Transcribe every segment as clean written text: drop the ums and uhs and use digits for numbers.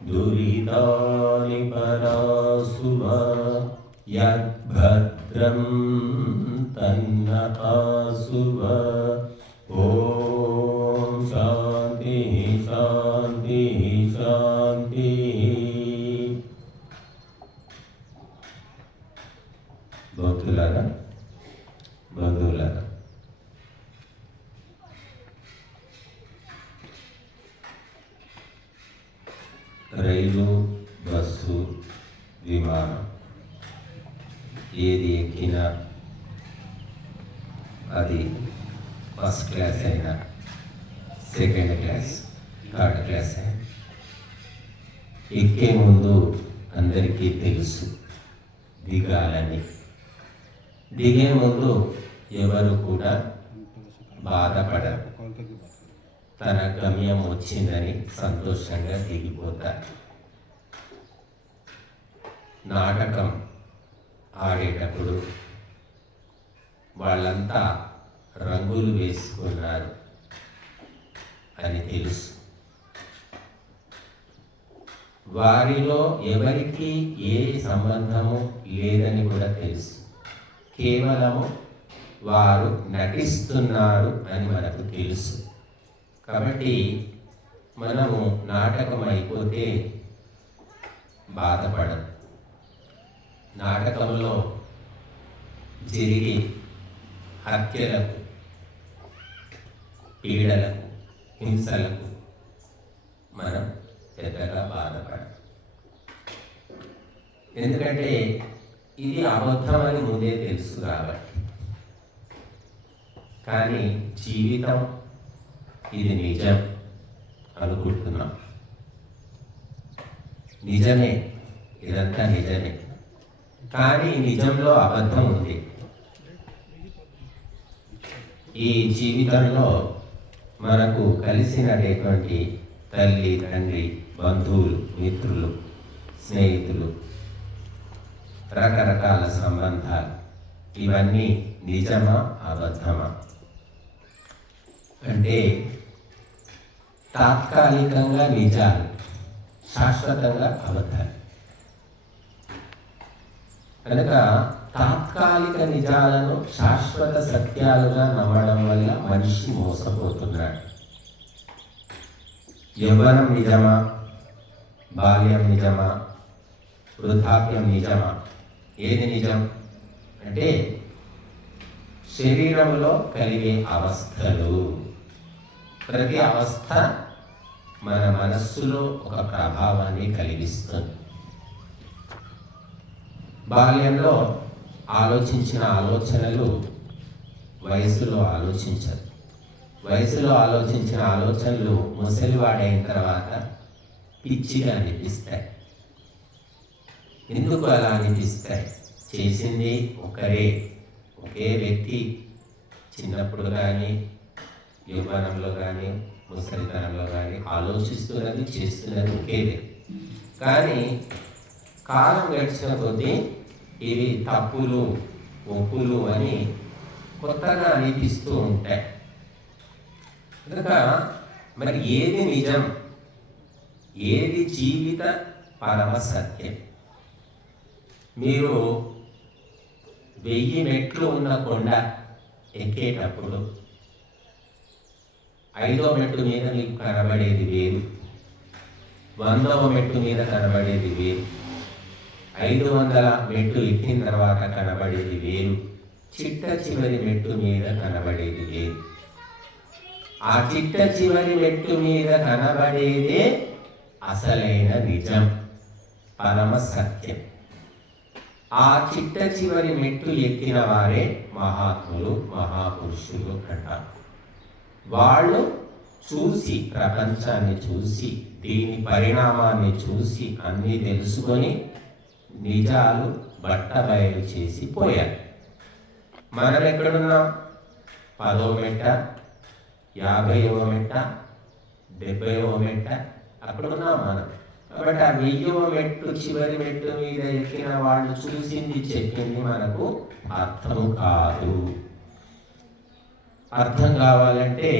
दुरितानि परासुव यद्भद्रं तन्न आसुव। ओम शांति शांति शांति। భక్తులారా, బంధువులారా, రైలు, బస్సు, విమానం ఏది ఎక్కినా అది ఫస్ట్ క్లాస్ అయినా, సెకండ్ క్లాస్, థర్డ్ క్లాస్ అయినా ఎక్కే ముందు అందరికీ తెలుసు దిగాలని. దిగే ముందు ఎవరు కూడా బాధపడరు, తన గమ్యం వచ్చిందని సంతోషంగా దిగిపోతారు. నాటకం ఆడేటప్పుడు వాళ్ళంతా రంగులు వేసుకున్నారు అని తెలుసు. వారిలో ఎవరికి ఏ సంబంధము లేదని కూడా తెలుసు. కేవలము వారు నటిస్తున్నారు అని మనకు తెలుసు. కాబట్టి మనము నాటకం అయిపోతే బాధపడము. నాటకంలో జరిగే హత్యలకు, పీడలకు, హింసలకు మనం పెద్దగా బాధపడం. ఎందుకంటే ఇది అబద్ధం అని ముందే తెలుసు కాబట్టి. కానీ జీవితం ఇది నిజం అనుకుంటున్నాం. నిజమే, ఇదంతా నిజమే. కానీ నిజంలో అబద్ధం ఉంది. ఈ జీవితంలో మనకు కలిసినటువంటి తల్లి, తండ్రి, బంధువులు, మిత్రులు, స్నేహితులు, రకరకాల సంబంధాలు, ఇవన్నీ నిజమా అబద్ధమా అంటే తాత్కాలికంగా నిజాలు, శాశ్వతంగా అబద్ధాలు. కనుక తాత్కాలిక నిజాలను శాశ్వత సత్యాలుగా నమ్మడం వల్ల మనిషి మోసపోతున్నాడు. యవ్వనం నిజమా, బాల్యం నిజమా, వృద్ధాప్యం నిజమా? ఏది నిజం అంటే శరీరంలో కలిగే అవస్థలు. ప్రతి అవస్థ మన మనస్సులో ఒక ప్రభావాన్ని కలిగిస్తుంది. బాల్యంలో ఆలోచించిన ఆలోచనలు వయసులో ఆలోచించరు. వయసులో ఆలోచించిన ఆలోచనలు ముసలివాడైన తర్వాత పిచ్చిగా అనిపిస్తాయి. ఎందుకు అలా అనిపిస్తాయి? చేసింది ఒకే వ్యక్తి చిన్నప్పుడు కానీ, యవ్వనంలో కానీ, ముసలితనంలో కానీ ఆలోచిస్తున్నది, చేస్తున్నది ఒకే వ్యక్తి. కానీ కాలం గడిచిన కొద్దీ ఇవి తప్పులు, ఒప్పులు అని కొత్తగా అనిపిస్తూ ఉంటాయి. కనుక మరి ఏది నిజం, ఏది జీవిత పరమ సత్యం? మీరు 1000 మెట్లు ఉన్న కొండ ఎక్కేటప్పుడు 5వ మెట్టు మీద మీకు కనబడేది వేరు, 100వ మెట్టు మీద కనబడేది వేరు, 500 మెట్టు ఎక్కిన తర్వాత కనబడేది వేరు, చిట్ట చివరి మెట్టు మీద కనబడేది వేరు. ఆ చిట్ట చివరి మెట్టు మీద కనబడేదే అసలైన నిజం, పరమ సత్యం. ఆ చిట్ట చివరి మెట్టు ఎక్కిన వారే మహాత్ములు, మహాపురుషులు అంటారు. వాళ్ళు చూసి, ప్రపంచాన్ని చూసి, దీని పరిణామాన్ని చూసి అన్నీ తెలుసుకొని నిజాలు బట్టబయలు చేసి పోయారు. మనం ఎక్కడున్నాం? 10వ మెట్ట, 50వ మెట్ట, 70వ మెట్ట అక్కడ ఉన్నాం మనం. కాబట్టి ఆ 1000వ మెట్టు, చివరి మెట్టు మీద ఎక్కిన వాళ్ళు చూసింది, చెప్పింది మనకు అర్థం కాదు. అర్థం కావాలంటే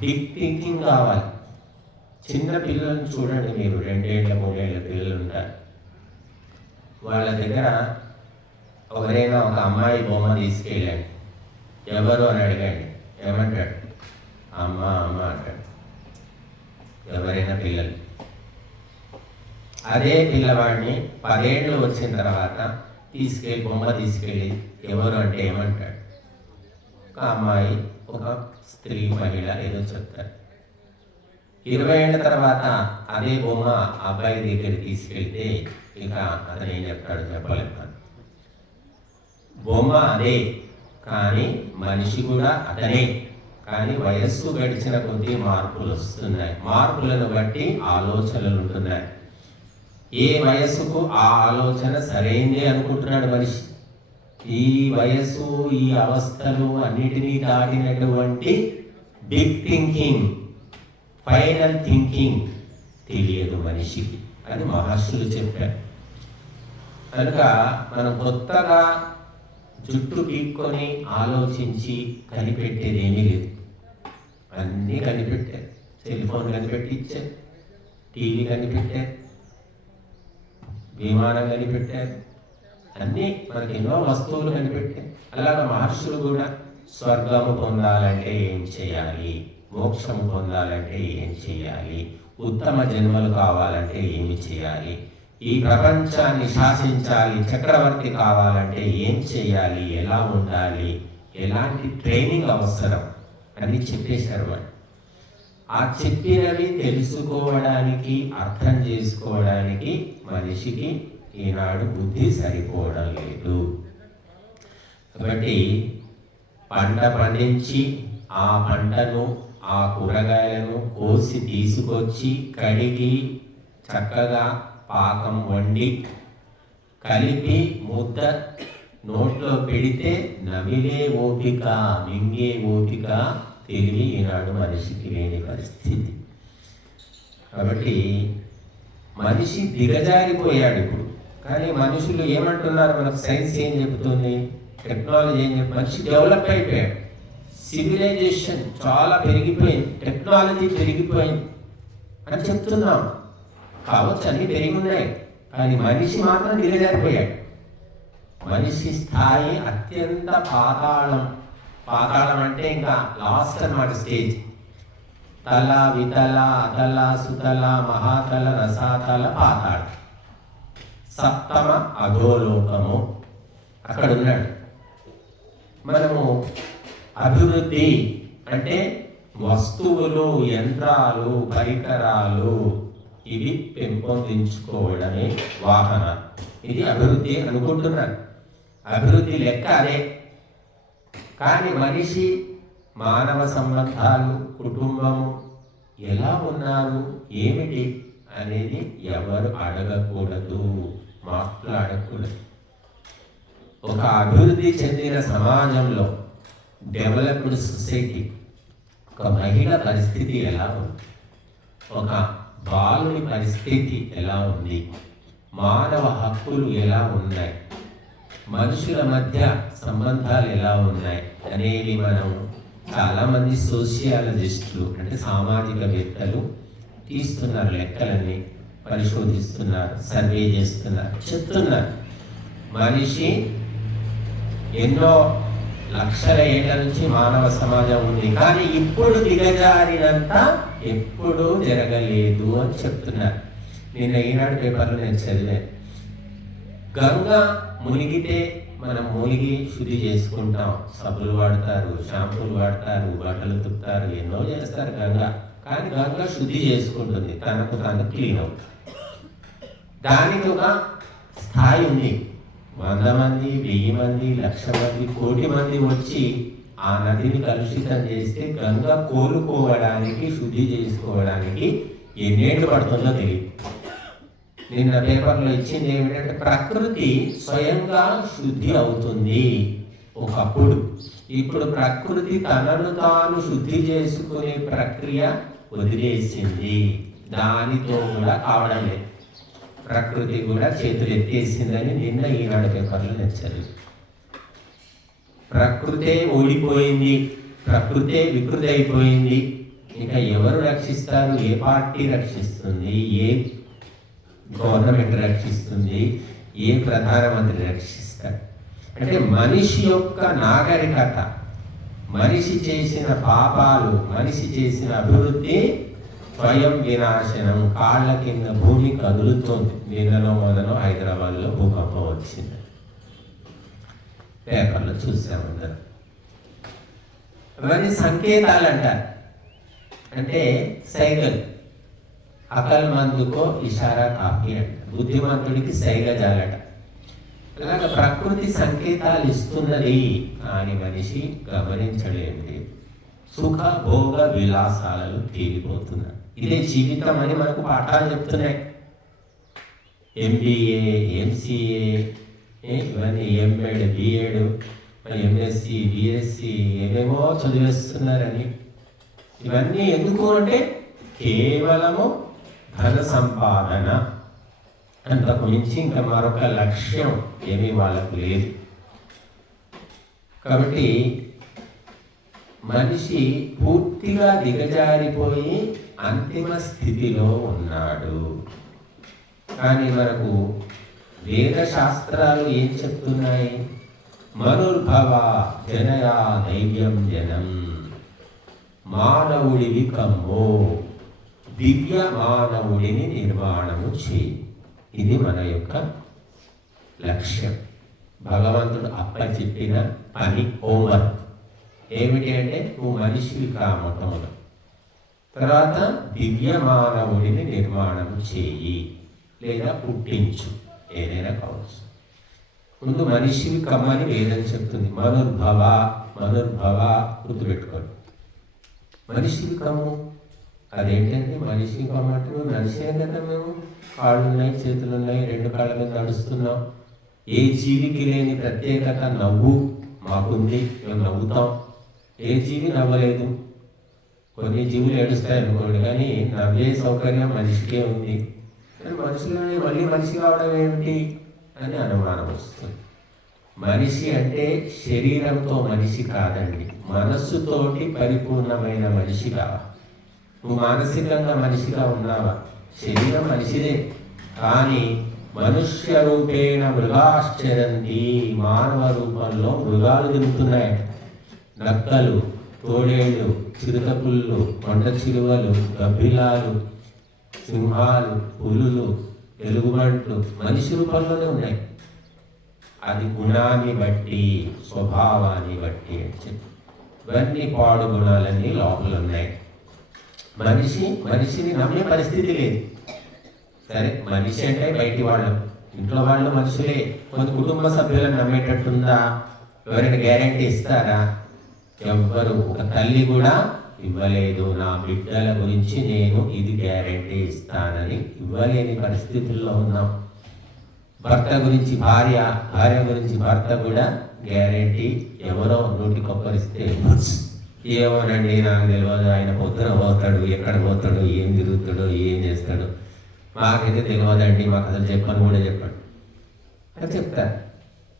డీప్ థింకింగ్ కావాలి. చిన్న పిల్లలను చూడండి మీరు, 2 ఏళ్ల 3 ఏళ్ల పిల్లలు ఉంటారు. వాళ్ళ దగ్గర ఎవరైనా ఒక అమ్మాయి బొమ్మ తీసుకెళ్ళండి, ఎవరు అని అడగండి, ఏమంటాడు? అమ్మ అమ్మ అంటాడు. ఎవరైనా పిల్లలు. అదే పిల్లవాడిని 10 ఏళ్ళు వచ్చిన తర్వాత బొమ్మ తీసుకెళ్ళి ఎవరు అంటే ఏమంటాడు? ఒక అమ్మాయి, ఒక స్త్రీ, మహిళ ఏదో చెప్తారు. 20 ఏళ్ళ తర్వాత అదే బొమ్మ అబ్బాయి దగ్గరికి తీసుకెళ్తే ఇక అతను ఏం చెప్తాడు చెప్పలేము. బొమ్మ అదే, కానీ మనిషి కూడా అతనే. కానీ వయస్సు గడిచిన కొద్దీ మార్పులు వస్తున్నాయి. మార్పులను బట్టి ఆలోచనలు ఉంటున్నాయి. ఏ వయస్సుకు ఆ ఆలోచన సరైందే అనుకుంటున్నాడు మనిషి. ఈ వయస్సు, ఈ అవస్థలు అన్నిటినీ దాటినటువంటి బిగ్ థింకింగ్, ఫైనల్ థింకింగ్ తెలియదు మనిషికి అని మహర్షులు చెప్పారు. కనుక మనం కొత్తగా జుట్టు పీక్కొని ఆలోచించి కనిపెట్టేది ఏమీ లేదు. అన్నీ కనిపెట్టారు. సెల్ఫోన్ కనిపెట్టించారు, టీవీ కనిపెట్టారు, విమానం కనిపెట్టారు, అన్నీ మనకి ఎన్నో వస్తువులు కనిపెట్టారు. అలాగా మహర్షులు కూడా స్వర్గము పొందాలంటే ఏం చేయాలి, మోక్షము పొందాలంటే ఏం చేయాలి, ఉత్తమ జన్మలు కావాలంటే ఏమి చేయాలి, ఈ ప్రపంచాన్ని శాసించాలి, చక్రవర్తి కావాలంటే ఏం చేయాలి, ఎలా ఉండాలి, ఎలాంటి ట్రైనింగ్ అవసరం అని చెప్పేశారు వాళ్ళు. ఆ చెప్పినవి తెలుసుకోవడానికి, అర్థం చేసుకోవడానికి మనిషికి ఈనాడు బుద్ధి సరిపోవడం లేదు. కాబట్టి పంట పండించి ఆ పంటను, ఆ కూరగాయలను కోసి తీసుకొచ్చి కడిగి చక్కగా పాకం వండి కలిపి ముద్ద నోట్లో పెడితే నమిలే ఓపిక, మింగే ఓపిక, తెలివి ఈనాడు మనిషికి లేని పరిస్థితి. కాబట్టి మనిషి దిగజారిపోయాడు ఇప్పుడు. కానీ మనుషులు ఏమంటున్నారు? మనకు సైన్స్ ఏం చెబుతుంది, టెక్నాలజీ ఏం చెప్తుంది? మనిషి డెవలప్ అయిపోయాడు, సివిలైజేషన్ చాలా పెరిగిపోయింది, టెక్నాలజీ పెరిగిపోయింది అని చెప్తున్నాం. కావచ్చు అన్నీ పెరిగి ఉన్నాయి, కానీ మనిషి మాత్రం దిగజారిపోయాడు. మనిషి స్థాయి అత్యంత పాతాళం. పాతాళం అంటే ఇంకా లాస్ట్ అన్నమాట స్టేజ్. తల, వితల, అతల, సుతల, మహాతల, రసాతల, పాతాళం, సప్తమ అధోలోకము అక్కడ ఉన్నాడు. మనము అభివృద్ధి అంటే వస్తువులు, యంత్రాలు, పరికరాలు ఇవి పెంపొందించుకోవడమే వాహన. ఇది అభివృద్ధి అనుకుంటున్నాను. అభివృద్ధి లెక్క అదే. కానీ మనిషి, మానవ సంబంధాలు, కుటుంబము ఎలా ఉన్నారు, ఏమిటి అనేది ఎవరు అడగకూడదు, మాట్లాడకూడదు. ఒక అభివృద్ధి చెందిన సమాజంలో, డెవలప్డ్ సొసైటీ, ఒక మహిళ పరిస్థితి ఎలా ఉంది, ఒక బాలుని పరిస్థితి ఎలా ఉంది, మానవ హక్కులు ఎలా ఉన్నాయి, మనుషుల మధ్య సంబంధాలు ఎలా ఉన్నాయి అనేవి మనం చాలామంది సోషియాలజిస్టులు అంటే సామాజికవేత్తలు తీస్తున్నారు, లెక్కలన్నీ పరిశోధిస్తున్నారు, సర్వే చేస్తున్నారు, చెప్తున్నారు. మనిషి ఎన్నో లక్షల ఏళ్ల నుంచి మానవ సమాజం ఉంది, కానీ ఇప్పుడు దిగజారినంత ఎప్పుడూ జరగలేదు అని చెప్తున్నారు. నిన్న ఈనాడు పేపర్లో నేను చదివాను. గంగా మునిగితే మనం మునిగి శుద్ధి చేసుకుంటాం, సబ్బులు వాడతారు, షాంపూలు వాడతారు, బట్టలు తుప్పుతారు, ఎన్నో చేస్తారు గంగా. కానీ గంగా శుద్ధి చేసుకుంటుంది, తనకు తాను క్లీన్ అవుతుంది. దానికి ఒక స్థాయి ఉంది. 100 మంది, 1000 మంది, 1,00,000 మంది, 1,00,00,000 మంది వచ్చి ఆ నదిని కలుషితం చేస్తే గంగా కోలుకోవడానికి, శుద్ధి చేసుకోవడానికి ఎన్నేళ్ళు పడుతుందో తెలియదు. నిన్న పేపర్లో ఇచ్చింది ఏమిటంటే ప్రకృతి స్వయంగా శుద్ధి అవుతుంది ఒకప్పుడు. ఇప్పుడు ప్రకృతి తనను తాను శుద్ధి చేసుకునే ప్రక్రియ వదిలేసింది. దానితో కూడా కావడం లేదు. ప్రకృతి కూడా చేతులు ఎత్తేసిందని నిన్న ఈనాడు పేపర్లో నేను చదివి. ప్రకృతే ఓడిపోయింది, ప్రకృతే వికృతి అయిపోయింది ఇంకా ఎవరు రక్షిస్తారు? ఏ పార్టీ రక్షిస్తుంది? ఏ గవర్నమెంట్ రక్షిస్తుంది? ఏ ప్రధానమంత్రి రక్షిస్తాడు? అంటే మనిషి యొక్క నాగరికత, మనిషి చేసిన పాపాలు, మనిషి చేసిన అభివృద్ధి స్వయం వినాశనం. కాళ్ళ కింద భూమి కదులుతోంది. నిన్నలో మొదలు హైదరాబాద్లో భూకంపం వచ్చింది, పేపర్లో చూసాము అందరం. అవన్నీ సంకేతాలు అంటారు, అంటే సైగలు. అకల్ మందుకో ఇషారా కాఫీ అంట, బుద్ధిమంతుడికి సైగ జాలట. అలాగ ప్రకృతి సంకేతాలు ఇస్తున్నది, కానీ మనిషి గమనించలేండి. సుఖ భోగ విలాసాలలో తేలిపోతున్నారు. ఇదే జీవితం అని మనకు పాఠాలు చెప్తున్నాయి. MBA, MCA, ఇవన్నీ ఎంఎడ్, బిఎడ్, MSc, BSc ఏమేమో చదివేస్తున్నారని. ఇవన్నీ ఎందుకు అంటే కేవలము ధన సంపాదన, అంతకు మించి ఇంకా మరొక లక్ష్యం ఏమీ వాళ్ళకు లేదు. కాబట్టి మనిషి పూర్తిగా దిగజారిపోయి అంతిమ స్థితిలో ఉన్నాడు. కానీ మనకు వేద శాస్త్రాలు ఏం చెప్తున్నాయి? మనుర్భవ జనయా దైవ్యం జనం, మానవుడివి కమ్మో, దివ్య మానవుడిని నిర్మాణము చేయి. ఇది మన యొక్క లక్ష్యం. భగవంతుడు అప్పచెప్పిన పని, హోంవర్క్ ఏమిటి అంటే నువ్వు మనిషివి కామటములు, తర్వాత దివ్య మానవుడిని నిర్మాణం చేయి లేదా పుట్టించు, ఏదైనా కావచ్చు. ముందు మనిషివి కమ్మని వేదం చెప్తుంది. మనుర్భవ, మనుర్భవ గుర్తుపెట్టుకోండి. మనిషివి కమ్ము అదేంటంటే మనిషివి కమ్మంటే మేము మనిషే కదా, మేము కాళ్ళు ఉన్నాయి, చేతులు ఉన్నాయి, 2 కాళ్ళ మీద నడుస్తున్నాం. ఏ జీవికి లేని ప్రత్యేకత నవ్వు మాకుంది, మేము నవ్వుతాం. ఏ జీవి నవ్వలేదు. కొన్ని జీవులు ఏడుస్తాయి అనుకోండి, కానీ నవ్వే సౌకర్యం మనిషికే ఉంది. కానీ మనుషులని మళ్ళీ మనిషి కావడం ఏమిటి అని అనుమానం వస్తుంది. మనిషి అంటే శరీరంతో మనిషి కాదండి, మనస్సుతోటి పరిపూర్ణమైన మనిషి కావాలి. నువ్వు మానసికంగా మనిషిగా ఉన్నావా? శరీరం మనిషిదే, కానీ మనుష్య రూపేణ మృగాశ్చరంతి, మానవ రూపంలో మృగాలు తిరుగుతున్నాయి. నక్కలు, తోడేళ్ళు, చిరుతపుళ్ళు, కొండ చిలువలు, గబ్బిలాలు, సింహాలు, పులులు, ఎలుగుబంట్లు మనిషి రూపంలోనే ఉన్నాయి. అది గుణాన్ని బట్టి, స్వభావాన్ని బట్టి అని చెప్పి ఇవన్నీ పాడు గుణాలన్నీ లోపల ఉన్నాయి. మనిషిని నమ్మే పరిస్థితి లేదు. సరే, మనిషి అంటే బయటి వాళ్ళు, ఇంట్లో వాళ్ళు మనుషులే. కొంత కుటుంబ సభ్యులను నమ్మేటట్టుందా? ఎవరైనా గ్యారంటీ ఇస్తారా? ఎవ్వరు, ఒక తల్లి కూడా ఇవ్వలేదు. నా బిడ్డల గురించి నేను ఇది గ్యారంటీ ఇస్తానని ఇవ్వలేని పరిస్థితుల్లో ఉన్నాం. భర్త గురించి భార్య, భార్య గురించి భర్త కూడా గ్యారంటీ ఎవరో నోటి కొప్పరిస్తే ఏమోనండి నాకు తెలియదు, ఆయన పొద్దున పోతాడు, ఎక్కడ పోతాడు, ఏం తిరుగుతాడో, ఏం చేస్తాడు, మాకైతే తెలియదండి, మాకు అసలు చెప్పని కూడా చెప్పాడు అని చెప్తారు.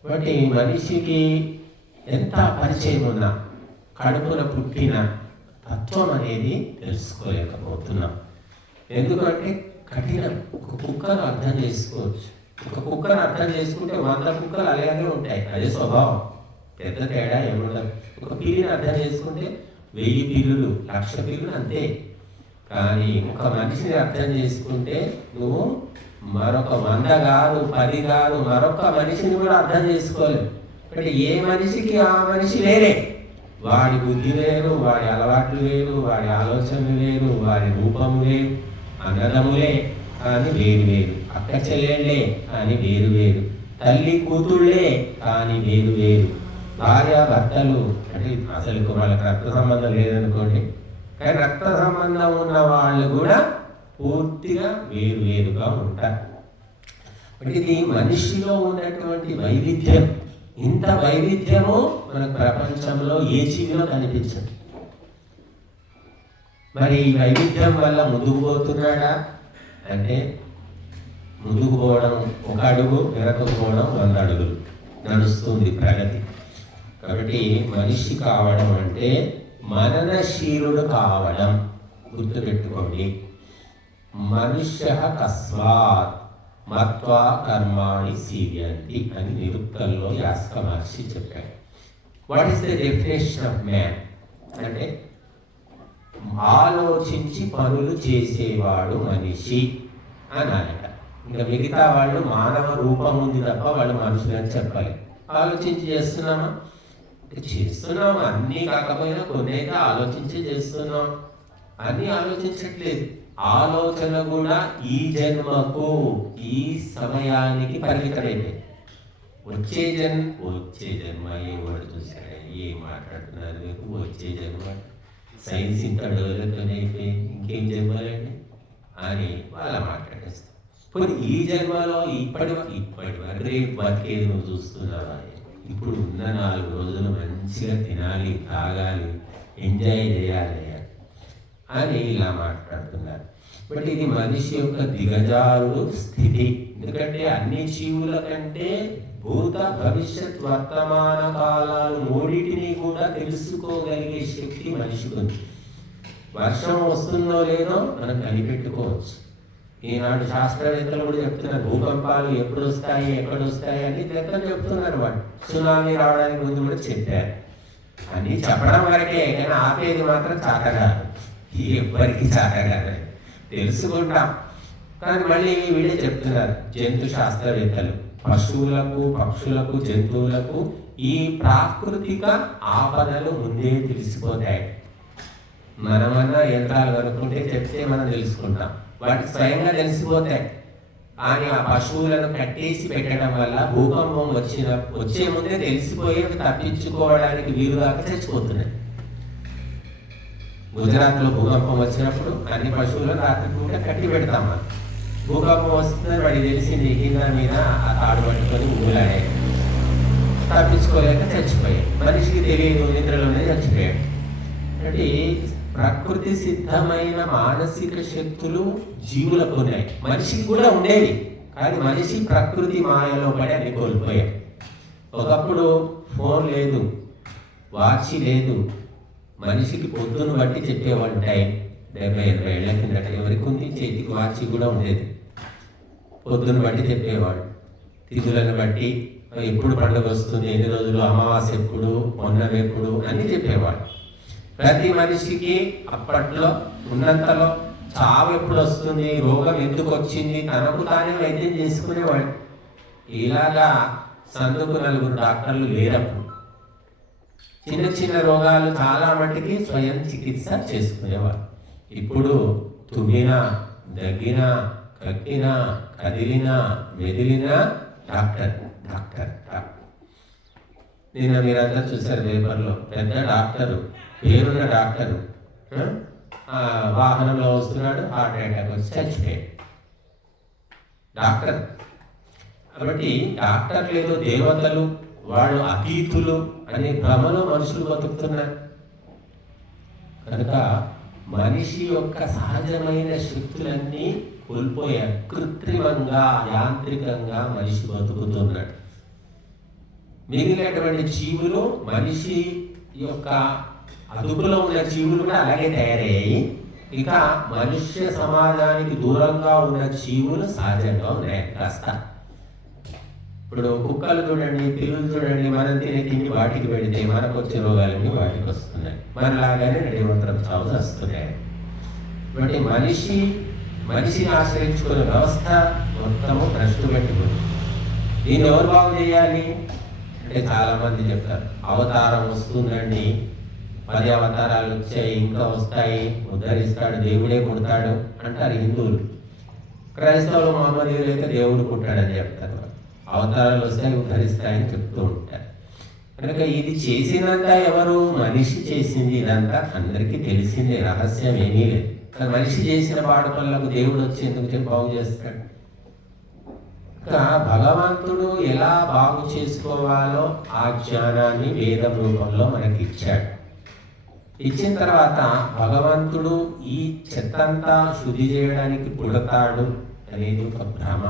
కాబట్టి మనిషికి ఎంత పరిచయం ఉన్నా కడుపున పుట్టిన తత్వం అనేది తెలుసుకోలేకపోతున్నాం. ఎందుకంటే కఠినం. ఒక కుక్కను అర్థం చేసుకోవచ్చు. ఒక కుక్కను అర్థం చేసుకుంటే 100 కుక్కలు అలాగే ఉంటాయి, అదే స్వభావం, పెద్ద తేడా ఏముండదు. ఒక పిల్లిని అర్థం చేసుకుంటే 1000 పిల్లులు, 1,00,000 పిల్లులు అంతే. కానీ ఒక మనిషిని అర్థం చేసుకుంటే నువ్వు మరొక 100 కాదు, 10 కాదు, మరొక మనిషిని కూడా అర్థం చేసుకోలేవు. అంటే ఏ మనిషికి ఆ మనిషి వేరే, వాడి బుద్ధి వేరు, వాడి అలవాట్లు వేరు, వాడి ఆలోచనలు వేరు, వాడి రూపము వేరు. అన్నదములే కానీ వేరు వేరు, అక్క చెల్లెళ్ళే కానీ వేరు వేరు, తల్లి కూతుళ్ళే కానీ వేరు వేరు, భార్య భర్తలు అంటే అసలు వాళ్ళకి రక్త సంబంధం లేదనుకోండి, కానీ రక్త సంబంధం ఉన్న వాళ్ళు కూడా పూర్తిగా వేరు వేరుగా ఉంటారు. ఇది మనిషిలో ఉన్నటువంటి వైవిధ్యం. ఇంత వైవిధ్యము మన ప్రపంచంలో ఏ జీవిలో కనిపించదు. మరి ఈ వైవిధ్యం వల్ల ముందుకు పోతున్నాడా అంటే ముందుకు పోవడం 1 అడుగు, వెనకపోవడం 100 అడుగులు నడుస్తుంది ప్రగతి. కాబట్టి మనిషి కావడం అంటే మననశీలుడు కావడం. గుర్తుపెట్టుకోండి. మనుష్య కస్మాత్ మత్వా కర్మాణి సీవ్యంతి అని నిరుక్తంలో యాస్క మహర్షి చెప్పాడు. What is the definition of man అంటే ఆలోచించి పనులు చేసేవాడు మనిషి అనాలట. ఇంకా మిగతా వాళ్ళు మానవ రూపం ఉంది తప్ప వాళ్ళు మనుషులని చెప్పాలి. ఆలోచించి చేస్తున్నామా? చేస్తున్నాం, అన్నీ కాకపోయినా కొన్ని అయితే ఆలోచించి చేస్తున్నాం. అన్నీ ఆలోచించట్లేదు. ఆలోచన కూడా ఈ జన్మకు ఈ సమయానికి పరిమితమైంది. వచ్చే జన్మ ఏవాడు చూశాడు, ఏం మాట్లాడుతున్నారు మీరు? వచ్చే జన్మ సైన్స్ ఇంత డెవలప్ అయిపోయింది, ఇంకేం జన్మలండి అని వాళ్ళ మాట్లాడేస్తారు. ఇప్పుడు ఈ జన్మలో ఇప్పటి వరకు రేపు బతికేది నువ్వు చూస్తున్నావా? ఇప్పుడు ఉన్న 4 రోజులు మంచిగా తినాలి, తాగాలి, ఎంజాయ్ చేయాలి అని ఇలా మాట్లాడుతున్నారు. బట్ ఇది మనిషి యొక్క దిగజారుడు స్థితి. ఎందుకంటే అన్ని జీవుల కంటే భూత భవిష్యత్ వర్తమాన కాలాలు మూడింటిని కూడా తెలుసుకోగలిగే శక్తి మనిషికి ఉంది. వర్షం వస్తుందో లేదో మనం కనిపెట్టుకోవచ్చు. ఈనాడు శాస్త్రవేత్తలు కూడా చెప్తున్నారు భూకంపాలు ఎప్పుడు వస్తాయి, ఎక్కడ వస్తాయి అని లెక్కలు చెప్తున్నారు. వాళ్ళు సునామీ రావడానికి ముందు కూడా చెప్పారు. అన్నీ చెప్పడం వరకే, కానీ ఆపేది మాత్రం చాతగాదు. ఎవ్వరికి చాతగాదు, తెలుసుకుంటాం. కానీ మళ్ళీ వీళ్ళే చెప్తున్నారు జంతు శాస్త్రవేత్తలు, పశువులకు, పక్షులకు, జంతువులకు ఈ ప్రాకృతిక ఆపదలు ముందే తెలిసిపోతాయి. మనమన్నా యంత్రాలు కనుక్కుంటే చెప్తే మనం తెలుసుకుంటాం, వాటికి స్వయంగా తెలిసిపోతాయి. కానీ ఆ పశువులను కట్టేసి పెట్టడం వల్ల భూకంపం వచ్చే ముందే తెలిసిపోయి తప్పించుకోవడానికి వీలుగాక చచ్చిపోతున్నాయి. గుజరాత్లో భూకంపం వచ్చినప్పుడు అన్ని పశువులను రాత్రి పూట కట్టి పెడతాం. మనం భూకంపం వస్తుందని వాడికి తెలిసింది, కింద మీద ఆ తాడు పట్టుకొని ఊలాడే, తప్పించుకోలేక చచ్చిపోయాయి. మనిషికి తెలియదు, నిద్రలోనే చచ్చిపోయాడు. అంటే ప్రకృతి సిద్ధమైన మానసిక శక్తులు జీవులకు ఉన్నాయి, మనిషికి కూడా ఉండేవి. కానీ మనిషి ప్రకృతి మాయలో పడి అన్ని కోల్పోయాడు. ఒకప్పుడు ఫోన్ లేదు, వాచ్ లేదు, మనిషికి పొద్దున్న బట్టి చెప్పేవాళ్ళు టైం. 70-80 ఏళ్ల కిందట ఎవరికి ఉంది? చేతికి వాచి కూడా ఉండేది. పొద్దున్న బట్టి చెప్పేవాడు, తిథులను బట్టి ఎప్పుడు పండుగ వస్తుంది, ఎన్ని రోజులు, అమావాస్య ఎప్పుడు, మొన్నం ఎప్పుడు అన్నీ చెప్పేవాడు. ప్రతి మనిషికి అప్పట్లో ఉన్నంతలో చావు ఎప్పుడు వస్తుంది, రోగం ఎందుకు వచ్చింది, తనకు తానే వైద్యం చేసుకునేవాడు. ఇలాగా సందుకు 4 డాక్టర్లు లేరప్పుడు. చిన్న చిన్న రోగాలు చాలా మట్టికి స్వయం చికిత్స చేసుకునేవాడు. ఇప్పుడు తుమ్మినా, దగ్గినా, కక్కినా, కదిలినా, మెదిలినా డాక్టర్ డాక్టర్ డాక్టర్. నిన్న మీరంతా చూశారు పేపర్లో, పెద్ద డాక్టరు, పేరున్న డాక్టరు వాహనంలో వస్తున్నాడు, హార్ట్ అటాక్ వచ్చి చచ్చిపోయాడు. డాక్టర్. కాబట్టి డాక్టర్లు ఏదో దేవతలు, వాళ్ళు అతీతులు అనే భ్రమలో మనుషులు బతుకుతున్నారు. కనుక మనిషి యొక్క సహజమైన శక్తులన్నీ కోల్పోయారు. కృత్రిమంగా, యాంత్రికంగా మనిషి బతుకుతున్నాడు. మిగిలినటువంటి జీవులు, మనిషి యొక్క అదుపులో ఉన్న జీవులు కూడా అలాగే తయారయ్యాయి. ఇక మనుష్య సమాజానికి దూరంగా ఉన్న జీవులు సహజంగా ఉన్నాయి కాస్త. ఇప్పుడు కుక్కలు చూడండి, పిల్లులు చూడండి, మనం తినే తిండి వాటికి పెడితే మనకు వచ్చే రోగాలన్నీ వాటికి వస్తున్నాయి. మనలాగానే 2 చావు వస్తున్నాయి. కాబట్టి మనిషిని ఆశ్రయించుకునే వ్యవస్థ మొత్తము భ్రష్టు పెట్టుకుంది. దీన్ని ఎవరు బాగు చేయాలి అంటే చాలా మంది చెప్తారు అవతారం వస్తుందండి, 10 అవతారాలు వచ్చాయి, ఇంకా వస్తాయి, ఉద్ధరిస్తాడు, దేవుడే పుడతాడు అంటారు హిందువులు. క్రైస్తవులు మహమ్మదీయులు అయితే దేవుడు పుట్టాడని చెప్తారు. అవతారాలు వస్తాయి, ఉద్ధరిస్తాయని చెప్తూ ఉంటారు. కనుక ఇది చేసినంత ఎవరు? మనిషి చేసింది. ఇదంతా అందరికీ తెలిసిందే, రహస్యం ఏమీ లేదు. కానీ మనిషి చేసిన పాడు పనులకు దేవుడు వచ్చి ఎందుకు బాగు చేస్తాడు? ఇంకా భగవంతుడు ఎలా బాగు చేసుకోవాలో ఆ జ్ఞానాన్ని వేద రూపంలో మనకి ఇచ్చాడు. ఇచ్చిన తర్వాత భగవంతుడు ఈ చెత్తంతా శుద్ధి చేయడానికి పుడతాడు అనేది ఒక భ్రమ.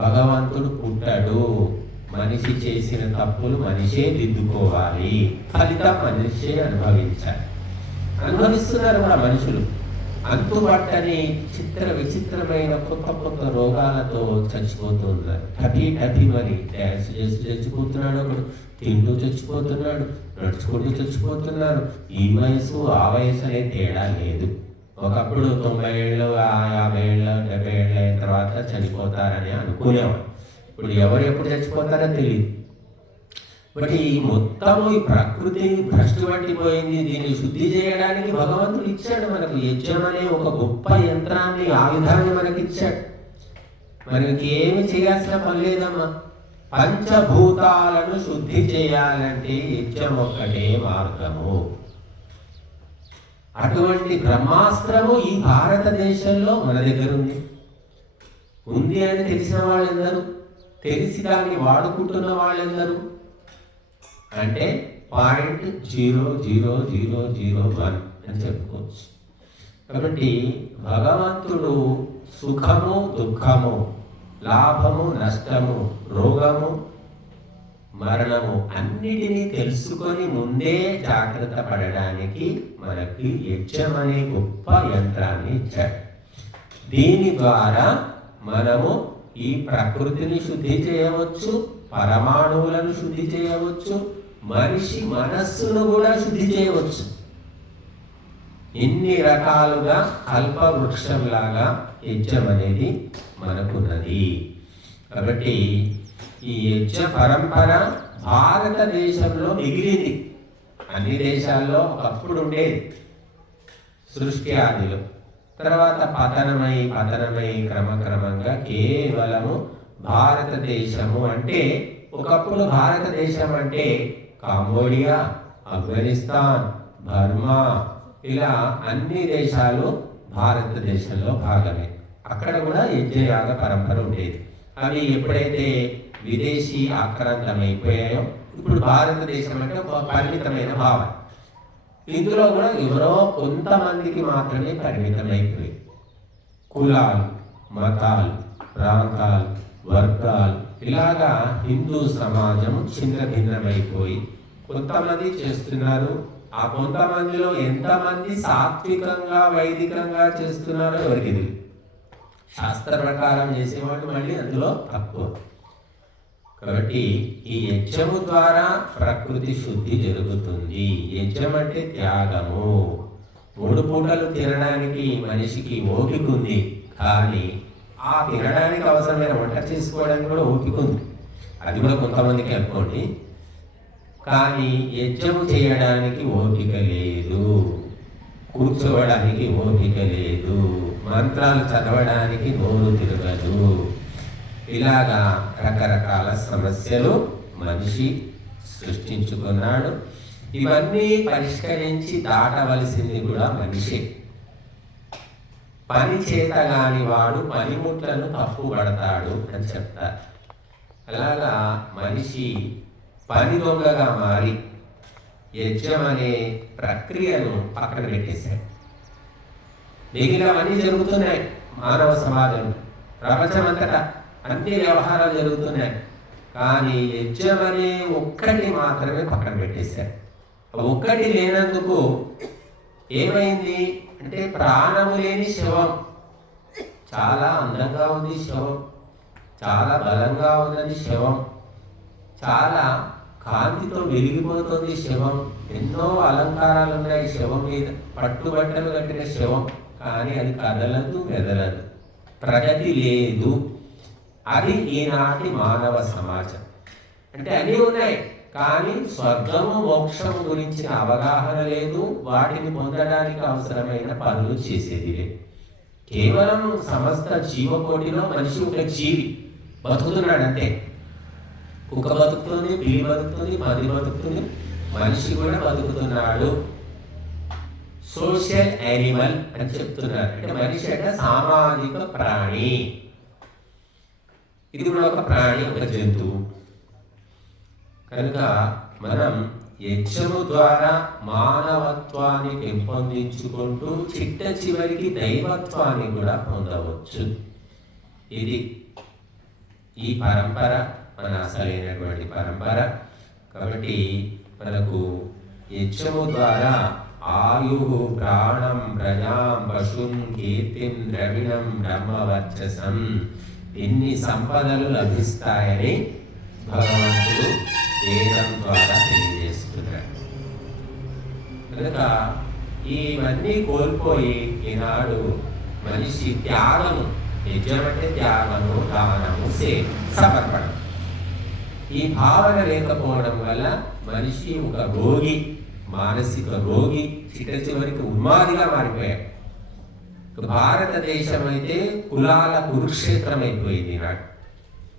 భగవంతుడు పుట్టాడు, మనిషి చేసిన తప్పులు మనిషే దిద్దుకోవాలి, ఫలితం మనిషే అనుభవించాలి. అనుభవిస్తున్నారు కూడా మనుషులు. అంతుపట్టని విచిత్రమైన కొత్త రోగాలతో చచ్చిపోతున్నారు. టపీ మరి డ్యాన్స్ చేసి చచ్చిపోతున్నాడు, ఒకడు తింటూ చచ్చిపోతున్నాడు, నడుచుకుంటూ చచ్చిపోతున్నారు. ఈ వయసు ఆ వయసు అనే తేడా లేదు. ఒకప్పుడు 90 ఏళ్ళు 50 ఏళ్ళు 70 ఏళ్ళు అయిన తర్వాత చనిపోతారని అనుకునేవాడు. ఇప్పుడు ఎవరు ఎప్పుడు చచ్చిపోతారో తెలియదు. బట్ ఈ మొత్తము ఈ ప్రకృతి భ్రష్టు పట్టిపోయింది. దీన్ని శుద్ధి చేయడానికి భగవంతుడు ఇచ్చాడు మనకు. యజ్ఞం అనే ఒక గొప్ప యంత్రాన్ని, ఆయుధాన్ని మనకి ఇచ్చాడు. మనకి ఏమి చేయాల్సిన పని లేదమ్మా. పంచభూతాలను శుద్ధి చేయాలంటే యజ్ఞం ఒక్కటే మార్గము. అటువంటి బ్రహ్మాస్త్రము ఈ భారతదేశంలో మన దగ్గర ఉంది అని తెలిసిన వాళ్ళెందరూ, తెలిసి దాన్ని వాడుకుంటున్న వాళ్ళెందరూ అంటే 0.00001 అని చెప్పుకోవచ్చు. కాబట్టి భగవంతుడు సుఖము దుఃఖము, లాభము నష్టము, రోగము మరణము అన్నిటినీ తెలుసుకొని ముందే జాగ్రత్త పడడానికి మనకి యజ్ఞం అనే గొప్ప యంత్రాన్ని ఇచ్చాడు. దీని ద్వారా మనము ఈ ప్రకృతిని శుద్ధి చేయవచ్చు, పరమాణువులను శుద్ధి చేయవచ్చు, మనిషి మనస్సును కూడా శుద్ధి చేయవచ్చు. ఇన్ని రకాలుగా కల్పవృక్షంలాగా యజ్ఞం అనేది మనకున్నది. కాబట్టి ఈ యజ్ఞ పరంపర భారతదేశంలో మిగిలింది. అన్ని దేశాల్లో ఒకప్పుడు ఉండేది సృష్టి ఆదిలో. తర్వాత పతనమై క్రమక్రమంగా కేవలము భారతదేశము అంటే, ఒకప్పుడు భారతదేశం అంటే కాంబోడియా, ఆఫ్ఘనిస్తాన్, బర్మా ఇలా అన్ని దేశాలు భారతదేశంలో భాగమే. అక్కడ కూడా యజ్ఞయాగ పరంపర ఉండేది. అవి ఎప్పుడైతే విదేశీ ఆక్రాంతమైపోయాయో ఇప్పుడు భారతదేశం అంటే ఒక పరిమితమైన భావన. ఇందులో కూడా ఎవరో కొంతమందికి మాత్రమే పరిమితమైపోయి కులాలు, మతాలు, ప్రాంతాలు, వర్గాలు ఇలాగా హిందూ సమాజం చిన్న భిన్నమైపోయి కొంతమంది చేస్తున్నారు. ఆ కొంతమందిలో ఎంతమంది సాత్వికంగా వైదికంగా చేస్తున్నారో ఎవరికి తెలియదు. శాస్త్ర ప్రకారం చేసేవాళ్ళు మళ్ళీ అందులో తక్కువ. కాబట్టి ఈ యజ్ఞము ద్వారా ప్రకృతి శుద్ధి జరుగుతుంది. యజ్ఞం అంటే త్యాగము. 3 పూటలు తినడానికి మనిషికి ఓపిక ఉంది, కానీ ఆ తినడానికి అవసరమైన వంట చేసుకోవడానికి కూడా ఓపిక ఉంది. అది కూడా కొంతమందికి అనుకోండి. కానీ యజ్ఞము చేయడానికి ఓపిక లేదు, కూర్చోవడానికి ఓపిక లేదు, మంత్రాలు చదవడానికి నోరు తిరగదు. ఇలాగా రకరకాల సమస్యలు మనిషి సృష్టించుకున్నాడు. ఇవన్నీ పరిష్కరించి దాటవలసింది కూడా మనిషి. పని చేత కాని వాడు పనిముట్లను తప్పుపడతాడు అని చెప్తారు. అలాగా మనిషి పని దొంగగా మారి యజ్ఞం అనే ప్రక్రియను పక్కన పెట్టేశాడు. మిగిలినవన్నీ జరుగుతున్నాయి మానవ సమాజంలో, ప్రపంచమంతటా అన్ని వ్యవహారాలు జరుగుతున్నాయి. కానీ యజ్ఞం అనే ఒక్కటి మాత్రమే పక్కన పెట్టేశారు. ఒక్కటి లేనందుకు ఏమైంది అంటే, ప్రాణము లేని శవం. చాలా అందంగా ఉంది శవం, చాలా బలంగా ఉన్నది శవం, చాలా కాంతితో వెలిగిపోతుంది శవం, ఎన్నో అలంకారాలు ఉన్నాయి శవం మీద, పట్టుబట్టలు కట్టిన శవం, కానీ అది కదలదు మెదలదు, ప్రగతి లేదు. అది ఈనాటి మానవ సమాజం. అంటే అన్నీ ఉన్నాయి, కానీ స్వర్గము మోక్షము గురించిన అవగాహన లేదు. వాటిని పొందడానికి అవసరమైన పనులు చేసేది లేదు. కేవలం సమస్త జీవకోటిలో మనిషి ఒక జీవి బతుకుతున్నాడు అంతే. కుక్క బతుకుతుంది, పిల్లి బతుకుతుంది, పంది బతుకుతుంది, మనిషి కూడా బతుకుతున్నాడు. సోషల్ యానిమల్ అని చెప్తున్నారు. అంటే మనిషి అంటే సామాజిక ప్రాణి. ఇది కూడా ఒక ప్రాణి, ఒక జంతువు. కనుక మనం యజ్ఞము ద్వారా మానవత్వాన్ని పెంపొందించుకుంటూ చిట్ట చివరికి దైవత్వాన్ని కూడా పొందవచ్చు. ఇది ఈ పరంపర మన అసలైనటువంటి పరంపర. కాబట్టి మనకు యజ్ఞము ద్వారా ఆయు ప్రాణం ప్రజాం పశుం కీర్తిం ద్రవిణం బ్రహ్మవర్చసం. ఇన్ని సంపదలు లభిస్తాయని భగవంతుడు వేదం ద్వారా తెలియజేస్తున్నాడు. కనుక ఇవన్నీ కోల్పోయి ఈనాడు మనిషి త్యాగము, యజ్ఞం అంటే త్యాగము, దానము, సమర్పణం, ఈ భావన లేకపోవడం వల్ల మనిషి ఒక రోగి, మానసిక రోగి, చివరికి ఉన్మాదిగా మారిపోయాడు. భారతదేశం అయితే కులాల కురుక్షేత్రం అయిపోయింది నాడు.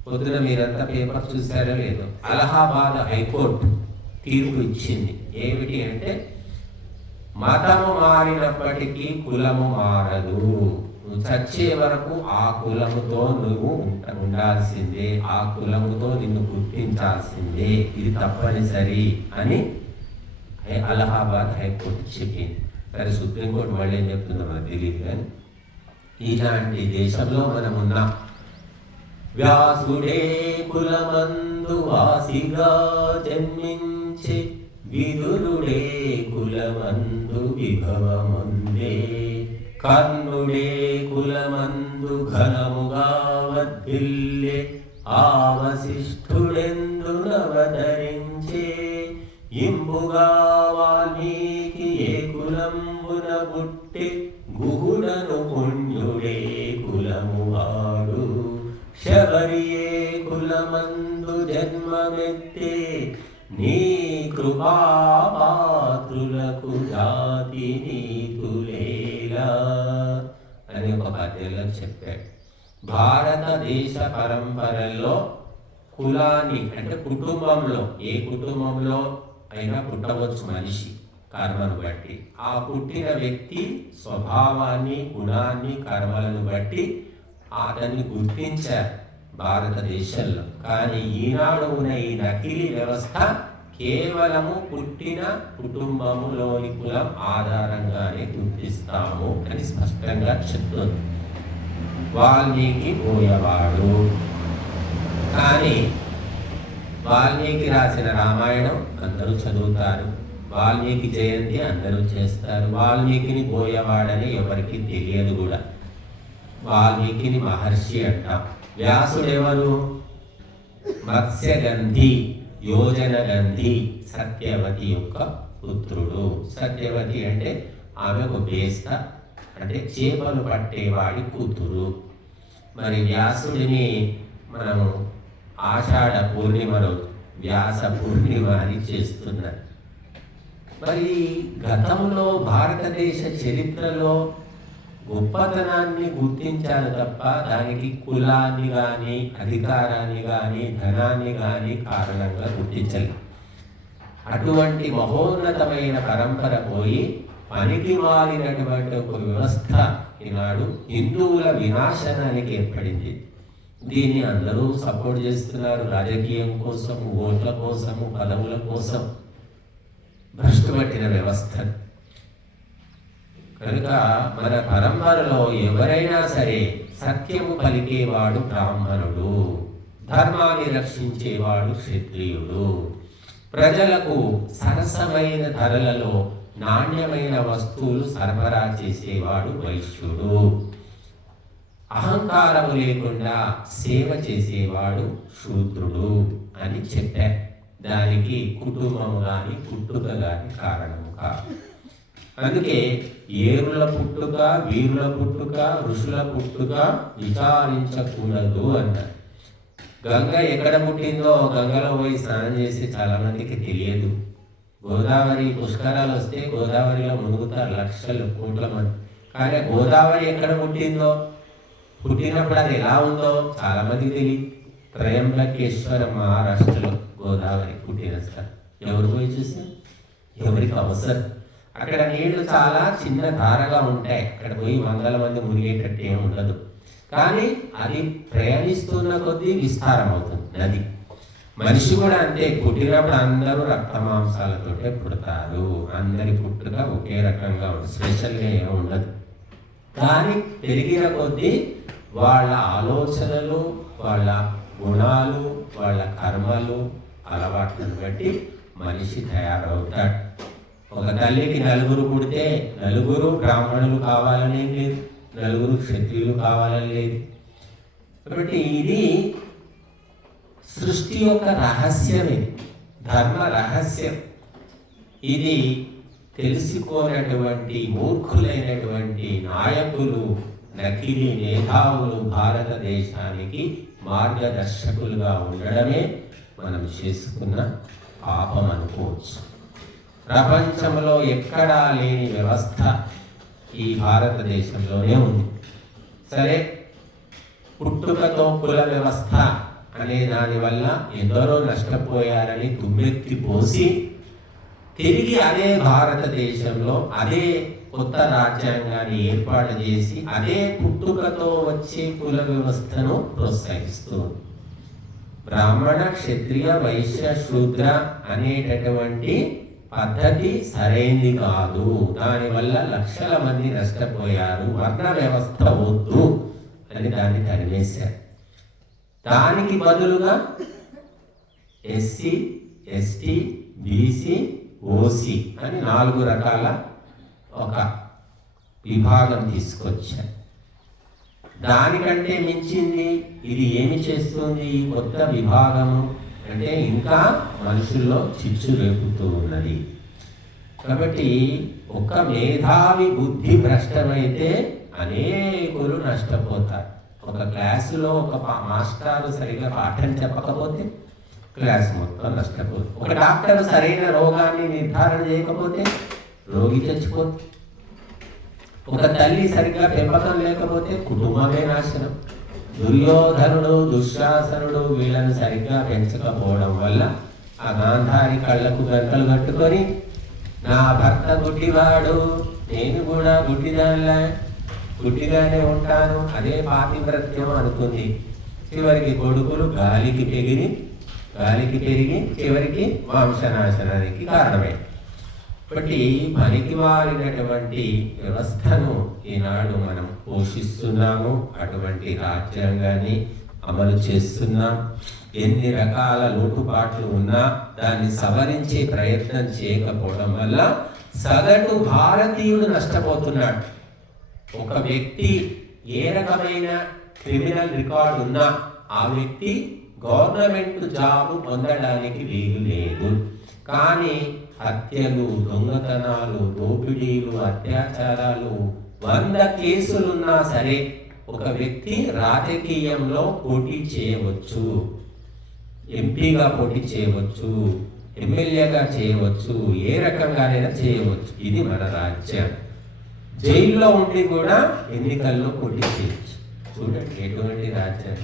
పొద్దున మీరంతా పేపర్ చూసారో లేదో, అలహాబాద్ హైకోర్టు తీర్పు ఇచ్చింది. ఏమిటి అంటే, మతము మారినప్పటికీ కులము మారదు, నువ్వు చచ్చే వరకు ఆ కులముతో నువ్వు ఉండాల్సిందే, ఆ కులముతో నిన్ను గుర్తించాల్సిందే, ఇది తప్పనిసరి అని అలహాబాద్ హైకోర్టు చెప్పింది. కానీ సుప్రీంకోర్టు మళ్ళీ ఏం చెప్తుందో మనకు తెలియదు. కానీ ఇలాంటి దేశంలో మనం ఉన్నాం. వ్యాసుడే కులమందు వాసిగా జన్మించి, విదురుడే కులమందు విభవముందే, కర్ణుడే కులమందు ఘనముగా వర్ధిల్లే, ఆ వశిష్ఠుడెందు అవతరించే, ఇంపుగా వాల్మీకి ఏ కులంబున పుట్టి, గుహుడను పుణ్యుడే కులము వాడు, శబరియే కులమందు జన్మమెత్తే, నీ కృపాపాత్రులకు జాతి నీతులేలా అని ఒక పద్యంలో చెప్పాడు. భారతదేశ పరంపరలో కులాన్ని అంటే కుటుంబంలో, ఏ కుటుంబంలో అయినా పుట్టవచ్చు మనిషి కర్మను బట్టి. ఆ పుట్టిన వ్యక్తి స్వభావాన్ని, గుణాన్ని, కర్మలను బట్టి అతన్ని గుర్తించారు భారతదేశంలో. కానీ ఈనాడు ఉన్న ఈ నకిలీ వ్యవస్థ కేవలము పుట్టిన కుటుంబములోని కులం ఆధారంగానే గుర్తిస్తాము అని స్పష్టంగా చెప్తుంది. వాల్మీకి పోయేవాడు, కానీ వాల్మీకి రాసిన రామాయణం అందరూ చదువుతారు, వాల్మీకి జయంతి అందరూ చేస్తారు. వాల్మీకిని పోయేవాడని ఎవరికి తెలియదు కూడా. వాల్మీకిని మహర్షి అంటాం. వ్యాసుడెవరు? మత్స్యగంధి, యోజనగంధి, సత్యవతి యొక్క పుత్రుడు. సత్యవతి అంటే ఆమె ఒక బేస్త, అంటే చేపలు పట్టేవాడి కూతురు. మరి వ్యాసుడిని మనము ఆషాఢ పూర్ణిమ రోజు వ్యాస పూర్ణిమ అని చేస్తున్నారు. మరి గతంలో భారతదేశ చరిత్రలో గొప్పతనాన్ని గుర్తించారు తప్ప దానికి కులాన్ని కానీ, అధికారాన్ని కానీ, ధనాన్ని కానీ కారణంగా గుర్తించలేదు. అటువంటి మహోన్నతమైన పరంపర పోయి పనికి మారినటువంటి ఒక వ్యవస్థ ఈనాడు హిందువుల వినాశనానికి ఏర్పడింది. దీన్ని అందరూ సపోర్ట్ చేస్తున్నారు. రాజకీయం కోసము, ఓట్ల కోసము, పదవుల కోసం భ్రష్టు పట్టిన వ్యవస్థ. కనుక మన పరంపరలో ఎవరైనా సరే సత్యము పలికేవాడు బ్రాహ్మణుడు, ధర్మాన్ని రక్షించేవాడు క్షత్రియుడు, ప్రజలకు సరసమైన ధరలలో నాణ్యమైన వస్తువులు సరఫరా చేసేవాడు వైశ్యుడు, అహంకారము లేకుండా సేవ చేసేవాడు శూద్రుడు అని చెప్పారు. దానికి కుటుంబము కానీ, పుట్టుక కానీ కారణము కాదు. అందుకే ఏరుల పుట్టుక, వీరుల పుట్టుక, ఋషుల పుట్టుక విచారించకూడదు అన్నారు. గంగ ఎక్కడ పుట్టిందో గంగలో పోయి స్నానం చేసి చాలా మందికి తెలియదు. గోదావరి పుష్కరాలు వస్తే గోదావరిలో మునుగుతారు లక్షలు, కోట్ల మంది. కానీ గోదావరి ఎక్కడ పుట్టిందో, పుట్టినప్పుడు అది ఎలా ఉందో చాలా మందికి తెలియదు. త్రయంబకేశ్వరం మహారాష్ట్రలో గోదావరి పుట్టిన స్థలం. ఎవరు పోయి చూసారు? ఎవరికి అవసరం. అక్కడ నీళ్లు చాలా చిన్న ధారగా ఉంటాయి. అక్కడ పోయి వందల మంది మునిగేటట్టు ఏమి ఉండదు. కానీ అది ప్రయాణిస్తున్న కొద్దీ విస్తారం అవుతుంది నది. మనిషి కూడా అంతే. పుట్టినప్పుడు అందరూ రక్త మాంసాలతోటే పుడతారు. అందరి పుట్టుక ఒకే రకంగా ఉంటుంది, స్పెషల్గా ఏమి ఉండదు. కానీ పెరిగిన కొద్దీ వాళ్ళ ఆలోచనలు, వాళ్ళ గుణాలు, వాళ్ళ కర్మలు, అలవాట్లను బట్టి మనిషి తయారవుతాడు. ఒక తల్లికి నలుగురు పుడితే నలుగురు బ్రాహ్మణులు కావాలని లేదు, నలుగురు క్షత్రియులు కావాలని లేదు. కాబట్టి ఇది సృష్టి యొక్క రహస్యం, ఇది ధర్మ రహస్యం. ఇది తెలుసుకోనటువంటి మూర్ఖులైనటువంటి నాయకులు, నకిలీ మేధావులు భారతదేశానికి మార్గదర్శకులుగా ఉండడమే మనం చేసుకున్న పాపం అనుకోవచ్చు. ప్రపంచంలో ఎక్కడా లేని వ్యవస్థ ఈ భారతదేశంలోనే ఉంది. సరే, పుట్టుకతో కుల వ్యవస్థ అనే దానివల్ల ఎందరో నష్టపోయారని దుమ్మెత్తి పోసి తిరిగి అదే భారతదేశంలో అదే కొత్త రాజ్యాంగాన్ని ఏర్పాటు చేసి అదే పుట్టుకతో వచ్చే కుల వ్యవస్థను ప్రోత్సహిస్తూ బ్రాహ్మణ, క్షత్రియ, వైశ్య, శూద్ర అనేటటువంటి పద్ధతి సరైంది కాదు. దానివల్ల లక్షల మంది నష్టపోయారు. వర్ణ వ్యవస్థ వద్దు అని దాన్ని తరివేశారు. దానికి బదులుగా ఎస్సీ, ఎస్టీ, బీసీ, ఓసీ అని 4 రకాల ఒక విభాగం తీసుకొచ్చారు. దానికంటే మించింది ఇది ఏమి చేస్తుంది? ఈ కొత్త విభాగము అంటే ఇంకా మనుషుల్లో చిచ్చు రేపుతూ ఉన్నది. కాబట్టి ఒక మేధావి బుద్ధి భ్రష్టమైతే అనేకులు నష్టపోతారు. ఒక క్లాసులో ఒక మాస్టారు సరిగ్గా పాఠం చెప్పకపోతే క్లాస్ మొత్తం నష్టపోతుంది. ఒక డాక్టర్ సరైన రోగాన్ని నిర్ధారణ చేయకపోతే రోగి చచ్చిపోతుంది. ఒక తల్లి సరిగ్గా పెంపకం లేకపోతే కుటుంబమే నాశనం. దుర్యోధనుడు, దుశ్శాసనుడు వీళ్ళను సరిగ్గా పెంచకపోవడం వల్ల ఆ గాంధారి కళ్ళకు గంటలు కట్టుకొని నా భర్త గుడ్డివాడు, నేను కూడా గుడ్డిగానే ఉంటాను, అదే పాతివ్రత్యం అనుకుంది. చివరికి కొడుకులు గాలికి పెరిగి చివరికి వంశనాశనానికి కారణమే. కాబట్టి పనికి వారినటువంటి వ్యవస్థను ఈనాడు మనం పోషిస్తున్నాము. అటువంటి రాజ్యాంగాన్ని అమలు చేస్తున్నాం. ఎన్ని రకాల లోటుపాట్లు ఉన్నా దాన్ని సవరించే ప్రయత్నం చేయకపోవడం వల్ల సగటు భారతీయుడు నష్టపోతున్నాడు. ఒక వ్యక్తి ఏ రకమైన క్రిమినల్ రికార్డు ఉన్నా ఆ వ్యక్తి గవర్నమెంట్ జాబ్ పొందడానికి వీలు లేదు. కానీ హత్యలు, దొంగతనాలు, దోపిడీలు, అత్యాచారాలు 100 కేసులున్నా సరే ఒక వ్యక్తి రాజకీయంలో పోటీ చేయవచ్చు, ఎంపీగా పోటీ చేయవచ్చు, ఎమ్మెల్యేగా చేయవచ్చు, ఏ రకంగానైనా చేయవచ్చు. ఇది మన రాజ్యం. జైల్లో ఉండి కూడా ఎన్నికల్లో పోటీ చేయవచ్చు. చూడండి ఎటువంటి రాజ్యం.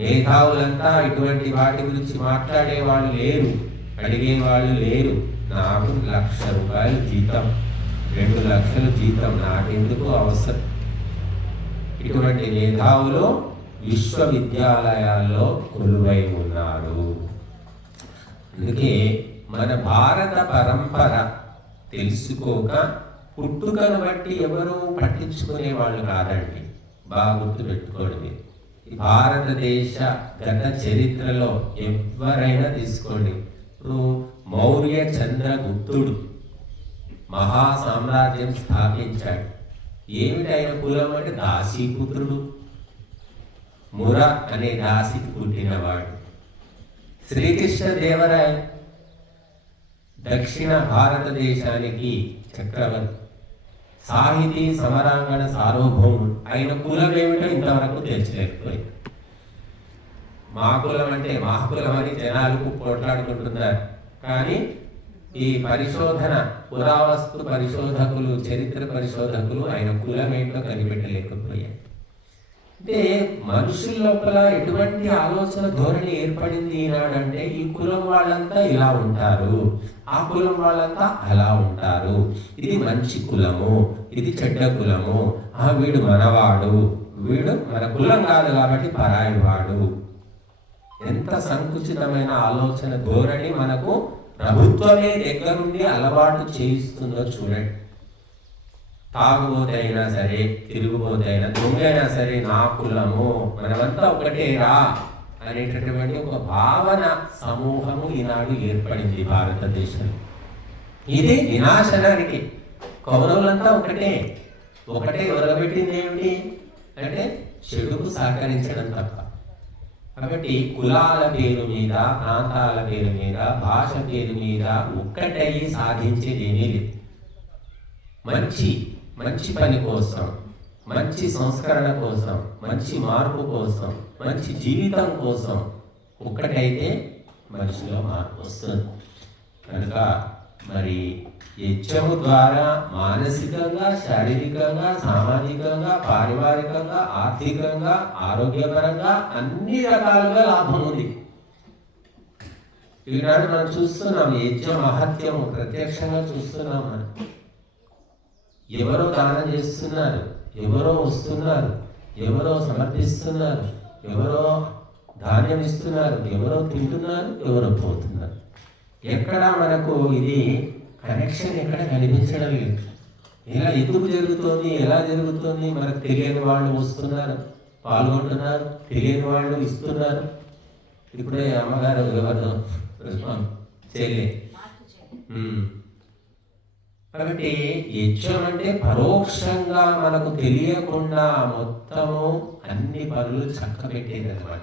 మేధావులంతా ఇటువంటి వాటి గురించి మాట్లాడే వాళ్ళు లేరు, అడిగే వాళ్ళు లేరు. నాకు 1,00,000 రూపాయలు జీతం, 2 లక్షలు జీతం నాకెందుకు అవసరం? ఇటువంటి మేధావులు విశ్వవిద్యాలయాల్లో కొలువై ఉన్నారు. అందుకే మన భారత పరంపర తెలుసుకోక పుట్టుకను బట్టి ఎవరూ పట్టించుకునే వాళ్ళు కాదండి. బాగా గుర్తుపెట్టుకోండి. భారతదేశ గత చరిత్రలో ఎవరైనా తీసుకోండి. ఇప్పుడు మౌర్య చంద్రగుప్తుడు మహా సామ్రాజ్యం స్థాపించాడు. ఏమిటైన కులం అంటే దాసీపుత్రుడు, ముర అనే దాసికి పుట్టినవాడు. శ్రీకృష్ణదేవరాయ దక్షిణ భారతదేశానికి చక్రవర్తి, సాహితీ సమరాంగణ సార్వభౌముడు. ఆయన కులం ఏమిటో ఇంతవరకు తెచ్చలేకపోయింది. మా కులం అంటే మా కులం అని జనాలకు పోట్లాడుకుంటున్నారు. కానీ ఈ పరిశోధన, పురావస్తు పరిశోధకులు, చరిత్ర పరిశోధకులు ఆయన కులం ఏంటో కనిపెట్టలేకపోయారు. అంటే మనుషుల లోపల ఎటువంటి ఆలోచన ధోరణి ఏర్పడింది ఈనాడంటే ఈ కులం వాళ్ళంతా ఇలా ఉంటారు, ఆ కులం వాళ్ళంతా అలా ఉంటారు, ఇది మంచి కులము, ఇది చెడ్డ కులము, వీడు మనవాడు, వీడు మన కులం కాదు కాబట్టి పరాయి వాడు. ఎంత సంకుచితమైన ఆలోచన ధోరణి మనకు ప్రభుత్వమే దగ్గరుండి అలవాటు చేయిస్తుందో చూడండి. తాగుబోతైనా సరే, తిరుగుబోతైనా, దొంగైనా సరే నా కులము, మనమంతా ఒకటే రా అనేటటువంటి ఒక భావన సమూహము ఈనాడు ఏర్పడింది భారతదేశంలో. ఇది వినాశనానికి. కౌరవులంతా ఒకటే ఒరగబెట్టింది ఏమిటి అంటే చెడుకు సహకరించడం తప్ప. కాబట్టి కులాల పేరు మీద, ప్రాంతాల పేరు మీద, భాష పేరు మీద ఒక్కటయ్యి సాధించేది ఏమీ లేదు. మంచి పని కోసం, మంచి సంస్కరణ కోసం, మంచి మార్పు కోసం, మంచి జీవితం కోసం ఒక్కటైతే మనిషిలో మార్పు వస్తుంది. కనుక మరి యజ్ఞము ద్వారా మానసికంగా, శారీరకంగా, సామాజికంగా, పారివారికంగా, ఆర్థికంగా, ఆరోగ్యపరంగా అన్ని రకాలుగా లాభం ఉంది. ఈనాడు మనం చూస్తున్నాం యజ్ఞ మహత్యము ప్రత్యక్షంగా చూస్తున్నాం. మనం ఎవరో దానం చేస్తున్నారు, ఎవరో వస్తున్నారు, ఎవరో సమర్పిస్తున్నారు, ఎవరో ధాన్యం ఇస్తున్నారు, ఎవరో తింటున్నారు, ఎవరో పోతున్నారు. ఎక్కడ మనకు ఇది కనెక్షన్ ఎక్కడ కనిపించడం లేదు. ఎందుకు జరుగుతుంది, ఎలా జరుగుతుంది మనకు తెలియని వాళ్ళు వస్తున్నారు, పాల్గొంటున్నారు, తెలియని వాళ్ళు ఇస్తున్నారు. ఇప్పుడే అమ్మగారు ఎవరు చేయలే. కాబట్టి యజ్ఞం అంటే పరోక్షంగా మనకు తెలియకుండా మొత్తము అన్ని పనులు చక్కబెట్టేది అన్నమాట.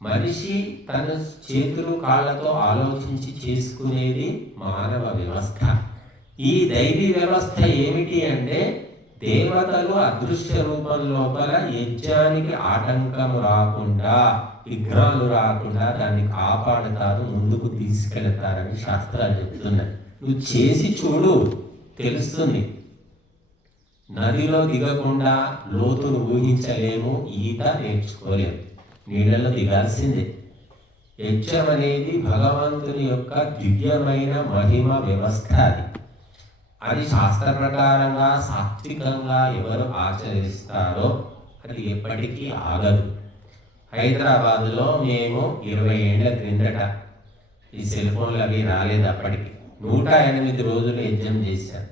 మనిషి తన చేతులు కాళ్ళతో ఆలోచించి చేసుకునేది మానవ వ్యవస్థ. ఈ దైవీ వ్యవస్థ ఏమిటి అంటే దేవతలు అదృశ్య రూపం లోపల యజ్ఞానికి ఆటంకము రాకుండా, విఘ్నాలు రాకుండా దాన్ని కాపాడుతారు, ముందుకు తీసుకెళ్తారని శాస్త్రాలు చెప్తున్నాయి. నువ్వు చేసి చూడు, తెలుస్తుంది. నదిలో దిగకుండా లోతును ఊహించలేము, ఈత నేర్చుకోలేము, నీళ్ళలో దిగాల్సిందే. యజ్ఞం అనేది భగవంతుని యొక్క దివ్యమైన మహిమ వ్యవస్థ. అది శాస్త్ర ప్రకారంగా సాత్వికంగా ఎవరు ఆచరిస్తారో అది ఎప్పటికీ ఆగదు. హైదరాబాదులో మేము 20 ఏళ్ల క్రిందట, ఈ సెల్ ఫోన్లు అవి రాలేదు అప్పటికి, 108 రోజులు యజ్ఞం చేశాం.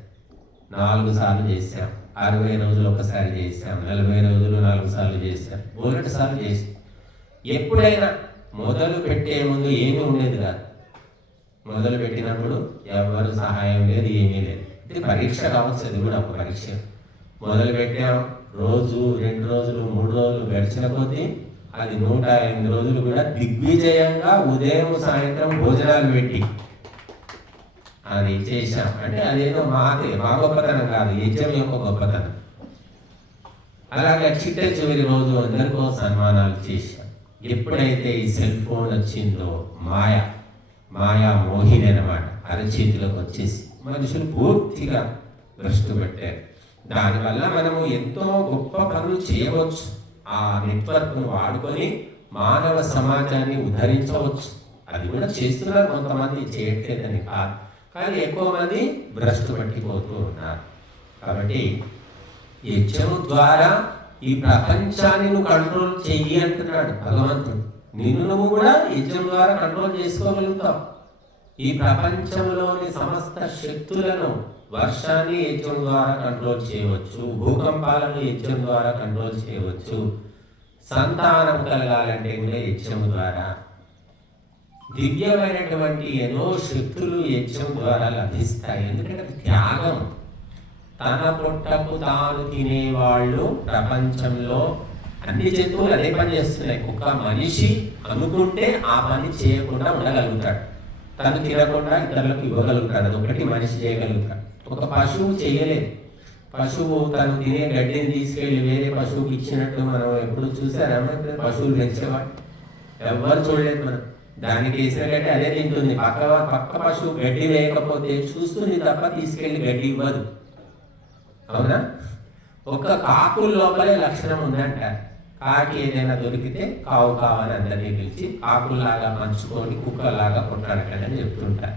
4 సార్లు చేశాం, 60 రోజులు ఒకసారి చేశాం, 40 రోజులు 4 సార్లు చేశాం, 1 సార్లు చేశాం. ఎప్పుడైనా మొదలు పెట్టే ముందు ఏమీ ఉండేది కాదు. మొదలు పెట్టినప్పుడు ఎవరు సహాయం లేదు, ఏమీ లేదు. ఇది పరీక్ష కావచ్చు, అది కూడా ఒక పరీక్ష. మొదలు పెట్టాం, రోజు 2 రోజులు 3 రోజులు గడిచిన కొద్దీ అది 108 రోజులు కూడా దిగ్విజయంగా ఉదయం సాయంత్రం భోజనాలు పెట్టి అది చేశాం. అంటే అదేదో మా గొప్పతనం కాదు, యజ్ఞం యొక్క గొప్పతనం. అలాగే చిట్ట చివరి రోజు అందరికో సన్మానాలు చేశాం. ఎప్పుడైతే ఈ సెల్ ఫోన్ వచ్చిందో మాయా మోహిని అన్నమాట అరచేతిలోకి వచ్చేసి మనుషులు పూర్తిగా భ్రష్టు పెట్టారు. దానివల్ల మనము ఎంతో గొప్ప పనులు చేయవచ్చు. ఆ నెట్వర్క్ను వాడుకొని మానవ సమాజాన్ని ఉద్ధరించవచ్చు. అది కూడా చేస్తున్నారు కొంతమంది, చేయట్లేదని కాదు, కానీ ఎక్కువ మంది భ్రష్టు పట్టిపోతూ ఉన్నారు. కాబట్టి యజ్ఞము ద్వారా ఈ ప్రపంచాన్ని నువ్వు కంట్రోల్ చెయ్యి అంటున్నాడు భగవంతుడు. నువ్వు కూడా యజ్ఞం ద్వారా కంట్రోల్ చేసుకోగలుగుతావు. ఈ ప్రపంచంలోని సమస్త శక్తులను, వర్షాన్ని యజ్ఞం ద్వారా కంట్రోల్ చేయవచ్చు, భూకంపాలను యజ్ఞం ద్వారా కంట్రోల్ చేయవచ్చు, సంతానం కలగాలంటే కూడా యజ్ఞం ద్వారా, దివ్యమైనటువంటి ఎన్నో శక్తులు యజ్ఞం ద్వారా లభిస్తాయి. ఎందుకంటే త్యాగం. తన పొట్టకు తాను తినేవాళ్ళు ప్రపంచంలో అన్ని జంతువులు అదే పని చేస్తున్నాయి. ఒక మనిషి అనుకుంటే ఆ పని చేయకుండా ఉండగలుగుతాడు, తను తినకుండా ఇతరులకు ఇవ్వగలుగుతాడు. అది ఒకటి మనిషి చేయగలుగుతాడు. ఒక పశువు చేయలేదు. పశువు తను తినే గడ్డిని తీసుకెళ్ళి వేరే పశువుకి ఇచ్చినట్టు మనం ఎప్పుడు చూసారా? పశువులు పెంచేవాడు ఎవరు చూడలేదు. మనం దానికి వేసిన గడ్డి అదే తింటుంది. పక్క పశువు గడ్డి వేయకపోతే చూస్తుంది తప్ప తీసుకెళ్ళి గడ్డి ఇవ్వదు. అవునా? ఒక కాకుల లోపలే లక్షణం ఉందంట. కాకి ఏదైనా దొరికితే కావు కావని అందరినీ పిలిచి కాకుల్లాగా పంచుకొని కుక్కలాగా కొట్లాడకండి అని చెప్తుంటారు.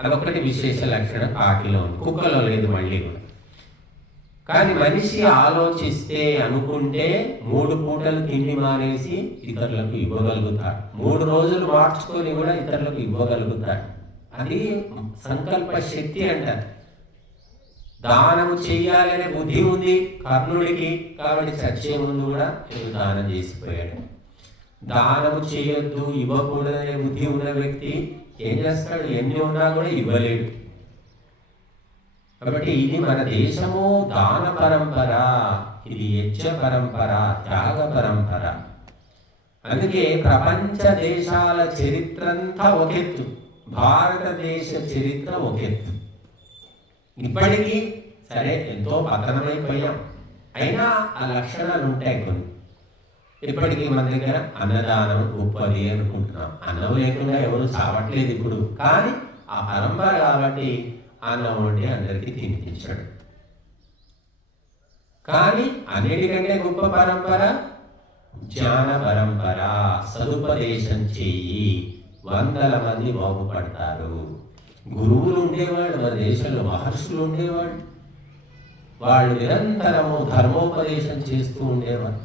అదొకటి విశేష లక్షణం కాకిలో ఉంది, కుక్కలో లేదు మళ్ళీ కూడా. కానీ మనిషి ఆలోచిస్తే, అనుకుంటే 3 పూటలు తిండి మానేసి ఇతరులకు ఇవ్వగలుగుతాడు. 3 రోజులు మార్చుకొని కూడా ఇతరులకు ఇవ్వగలుగుతాడు. అది సంకల్ప శక్తి అంటారు. దానము చెయ్యాలనే బుద్ధి ఉంది కర్ణుడికి, కాబట్టి చచ్చే ముందు కూడా దానం చేసిపోయాడు. దానము చేయొద్దు, ఇవ్వకూడదనే బుద్ధి ఉన్న వ్యక్తి ఏం చేస్తాడు? ఎన్ని ఉన్నా కూడా ఇవ్వలేడు. కాబట్టి ఇది మన దేశము దాన పరంపర, ఇది యజ్ఞ పరంపర, త్యాగ పరంపర. అందుకే ప్రపంచ దేశాల చరిత్ర అంతా ఒకెత్తు, భారతదేశ చరిత్ర ఒకెత్తు. ఇప్పటికీ సరే ఎంతో పతనమైపోయాం, అయినా ఆ లక్షణాలు ఉంటాయి కొన్ని. ఇప్పటికీ మన దగ్గర అన్నదానం గొప్పది అనుకుంటున్నాం. అన్నం లేకుండా ఎవరు చావట్లేదు ఇప్పుడు, కానీ ఆ పరంపర కాబట్టి అన్నం వండి అందరికీ తినిపించాడు. కానీ అన్నిటికంటే గొప్ప పరంపర జ్ఞాన పరంపర. సదుపదేశం చెయ్యి, 100 మంది బాగుపడతారు. గురువులు ఉండేవాళ్ళు మన దేశంలో, మహర్షులు ఉండేవాళ్ళు. వాళ్ళు నిరంతరము ధర్మోపదేశం చేస్తూ ఉండేవాళ్ళు.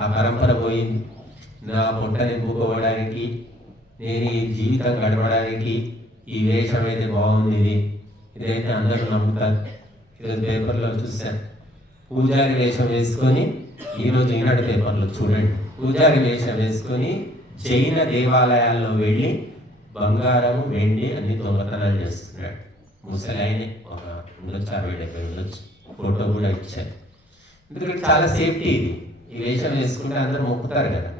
ఆ పరంపర పోయింది. నా పొట్ట నింపుకోవడానికి, నేను ఈ జీవితం గడపడానికి ఈ వేషం అయితే బాగుంది, ఇదైతే అందరూ నమ్ముతారు. ఈరోజు పేపర్లో చూశాను, పూజారి వేషం వేసుకొని, ఈరోజు ఈనాడు పేపర్లో చూడండి, పూజారి వేషం వేసుకొని జైన దేవాలయాల్లో వెళ్ళి బంగారం వెండి అన్ని దొంగతనాలు చేస్తున్నాడు. ముసలాయనే ఒక ఉండొచ్చు, 60-70 ఉండొచ్చు. ఫోటో కూడా ఇచ్చారు. ఎందుకంటే చాలా సేఫ్టీ ఇది. ఈ వేషం వేసుకుంటే అందరూ మొక్కుతారు కదా.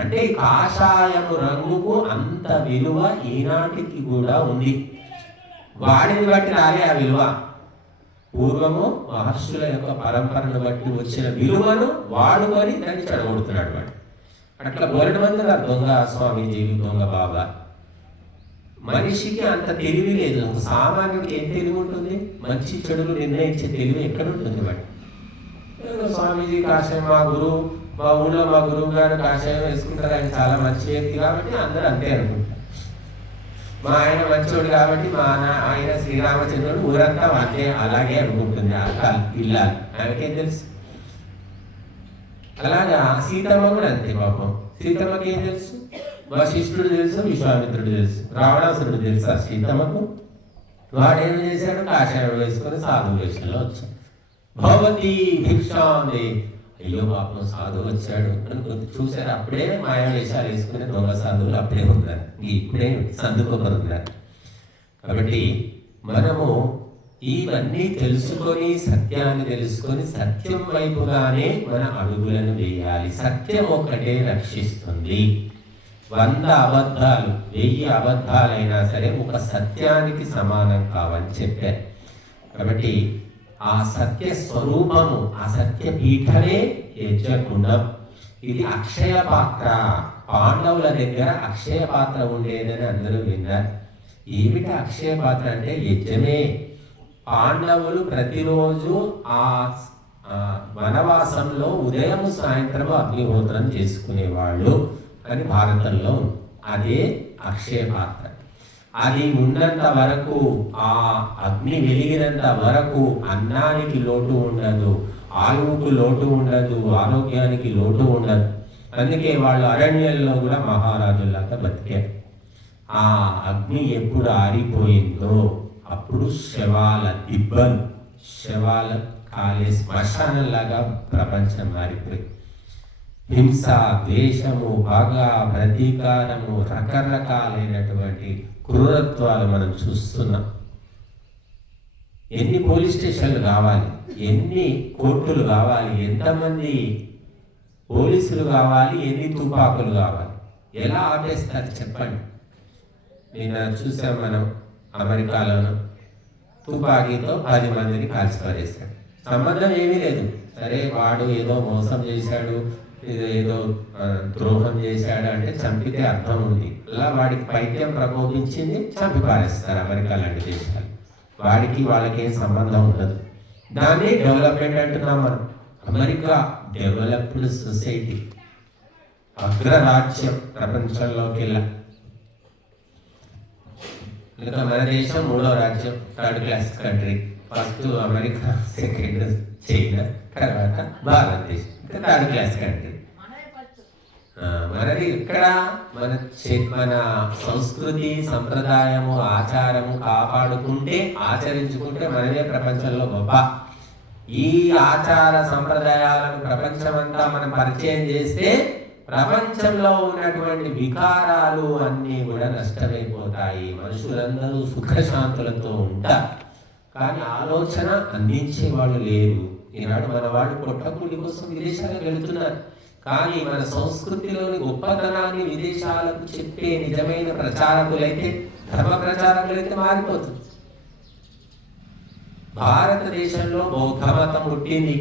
అంటే కాషాయము రంగుకు అంత విలువ ఈనాటికి కూడా ఉంది. వాడిని బట్టి రాలే ఆ విలువ. పూర్వము మహర్షుల యొక్క పరంపరను బట్టి వచ్చిన విలువను వాడుకొని దాన్ని చెడగొడుతున్నాడు వాడు. అట్లా బోలెడు మంది దొంగ స్వామీజీలు, దొంగ బాబా. మనిషికి అంత తెలివి లేదు. సామాన్యుడికి ఏం తెలివి ఉంటుంది? మంచి చెడులు నిర్ణయించే తెలివి ఎక్కడ ఉంటుంది వాడు? స్వామీజీ కాషాయం, మా ఊళ్ళో మా గురువు గారు కాషాయం వేసుకుంటారు, ఆయన చాలా మంచి వ్యక్తి కాబట్టి అందరూ అంతే అనుకుంటారు. మా ఆయన మంచోడు కాబట్టి ఆయన శ్రీరామచంద్రుడు, ఊరంతా అంతే అలాగే అనుకుంటుంది. ఇల్లా ఆమెకేం తెలుసు? అలాగా సీతమ్మ కూడా అంతే. పాపం సీతమ్మకి ఏం తెలుసు? వశిష్ఠుడు తెలుసు, విశ్వామిత్రుడు తెలుసు, రావణాసురుడు తెలుసా సీతమ్మకు? వాడేం చేశాడు? కాషాయం వేసుకొని సాధువు వేషంలో వచ్చాడు. భగవతి భిక్షాంది, అయ్యో పాపం సాధువు వచ్చాడు అనుకుంది. చూశారు, అప్పుడే మాయా వేషాలు వేసుకునే దొంగ సాధువులు అప్పుడే ఉన్నారు, ఇప్పుడే సందుకొకరు ఉన్నారు. కాబట్టి మనము ఇవన్నీ తెలుసుకొని, సత్యాన్ని తెలుసుకొని, సత్యం వైపుగానే మన అడుగులను వేయాలి. సత్యం ఒక్కటే రక్షిస్తుంది. 100 అబద్ధాలు, 1000 అబద్ధాలైనా సరే ఒక సత్యానికి సమానం కావని చెప్పారు. కాబట్టి ఆ సత్య స్వరూపము, ఆ సత్య పీఠమే యజ్ఞకుండం. ఇది అక్షయ పాత్ర. పాండవుల దగ్గర అక్షయ పాత్ర ఉండేదని అందరూ విన్నారు. ఏమిటి అక్షయ పాత్ర అంటే యజ్ఞమే. పాండవులు ప్రతిరోజు ఆ వనవాసంలో ఉదయం సాయంత్రం అగ్నిహోత్రం చేసుకునేవాళ్ళు అని భారతంలో. అదే అక్షయ పాత్ర. అది ఉన్నంత వరకు, ఆ అగ్ని వెలిగినంత వరకు అన్నానికి లోటు ఉండదు, ఆయువుకు లోటు ఉండదు, ఆరోగ్యానికి లోటు ఉండదు. అందుకే వాళ్ళు అరణ్యంలో కూడా మహారాజులాగా బతికారు. ఆ అగ్ని ఎప్పుడు ఆరిపోయిందో అప్పుడు శవాల దిబ్బలు, శవాల కాలే శ్మశానంలాగా ప్రపంచం మారిపోయింది. హింస, ద్వేషము, పగ, ప్రతీకారము, రకరకాలైనటువంటి క్రూరత్వాలు మనం చూస్తున్నాం. ఎన్ని పోలీస్ స్టేషన్లు కావాలి, ఎన్ని కోర్టులు కావాలి, ఎంతమంది పోలీసులు కావాలి, ఎన్ని తుపాకులు కావాలి? ఎలా ఆపేస్తారు చెప్పండి? నిన్న చూసాం మనం అమెరికాలోను, తుపాకీతో 10 మందిని కాల్చిపారేశాడు. సంబంధం ఏమీ లేదు. సరే వాడు ఏదో మోసం చేశాడు, ఏదో ద్రోహం చేశాడు అంటే చంపితే అర్థం ఉంది. అలా వాడికి పైత్యం ప్రకోపించింది, చంపి పారేస్తారు అమెరికా లాంటి దేశాలు. వాడికి వాళ్ళకేం సంబంధం ఉండదు. దాన్ని డెవలప్మెంట్ అంటున్నాం మనం. అమెరికా డెవలప్డ్ సొసైటీ, అగ్రరాజ్యం ప్రపంచంలోకి వెళ్ళా. ఇంకా మన దేశం 3వ రాజ్యం, 3rd class country. First America, second China, తర్వాత భారతదేశం, ఇంకా 3rd క్లాస్ కంట్రీ. మనది ఇక్కడ మన సంస్కృతి, సంప్రదాయము, ఆచారము కాపాడుకుంటే, ఆచరించుకుంటే మనమే ప్రపంచంలో గొప్ప. ఈ ఆచార సంప్రదాయాలను ప్రపంచమంతా మనం పరిచయం చేస్తే ప్రపంచంలో ఉన్నటువంటి వికారాలు అన్నీ కూడా నష్టమైపోతాయి. మనుషులందరూ సుఖశాంతులతో ఉంటారు. కానీ ఆలోచన అందించే వాళ్ళు లేరు. ఈనాడు మన వాళ్ళు పొట్టకూలి కోసం విదేశాలకు వెళుతున్నారు. కానీ మన సంస్కృతిలోని గొప్పతనాన్ని విదేశాలకు చెప్పే నిజమైన ప్రచారకులైతే, ధర్మ ప్రచారకులైతే మారిపోతుంది. భారతదేశంలో బౌద్ధ మతం పుట్టింది,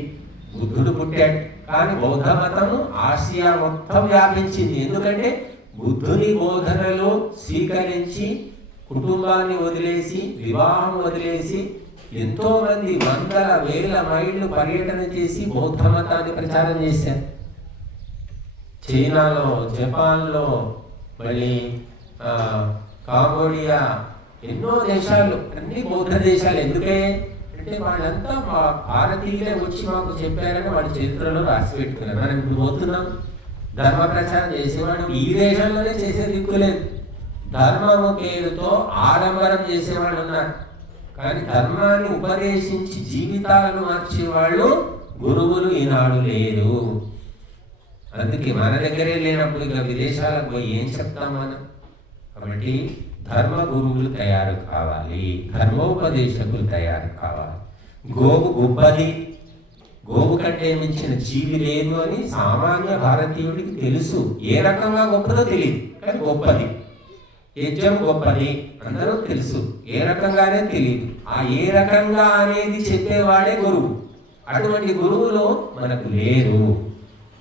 బుద్ధుడు పుట్టాడు. కానీ బౌద్ధ మతము ఆసియా మొత్తం వ్యాపించింది. ఎందుకంటే బుద్ధుని బోధనలు స్వీకరించి కుటుంబాన్ని వదిలేసి, వివాహం వదిలేసి ఎంతో మంది వందల వేల మైళ్ళు పర్యటన చేసి బౌద్ధ మతాన్ని ప్రచారం చేశారు. చైనాలో, జపాన్లో, మళ్ళీ కాంబోడియా, ఎన్నో దేశాలు, అన్ని బౌద్ధ దేశాలు. ఎందుకే అంటే వాళ్ళంతా మా భారతీయులే వచ్చి మాకు చెప్పారని వాళ్ళ చరిత్రలో రాసి పెట్టుకున్నారు. మనం ఇప్పుడు పోతున్నాం, ధర్మ ప్రచారం చేసేవాడు ఈ దేశంలోనే చేసే దిక్కులేదు. ధర్మము పేరుతో ఆడంబరం చేసేవాళ్ళు ఉన్నారు. కానీ ధర్మాన్ని ఉపదేశించి జీవితాలను మార్చేవాళ్ళు గురువులు ఈనాడు లేరు. అందుకే మన దగ్గరే లేనప్పుడు ఇక విదేశాలకు పోయి ఏం చెప్తాం మనం? కాబట్టి ధర్మ గురువులు తయారు కావాలి, ధర్మోపదేశకులు తయారు కావాలి. గోవు గొప్పది, గోవు కంటే మించిన జీవి లేదు అని సామాన్య భారతీయుడికి తెలుసు. ఏ రకంగా గొప్పదో తెలియదు, కానీ గొప్పది. యజ్ఞం గొప్పది అందరూ తెలుసు, ఏ రకంగానే తెలియదు. ఆ ఏ రకంగా అనేది చెప్పేవాడే గురువు. అటువంటి గురువులు మనకు లేరు.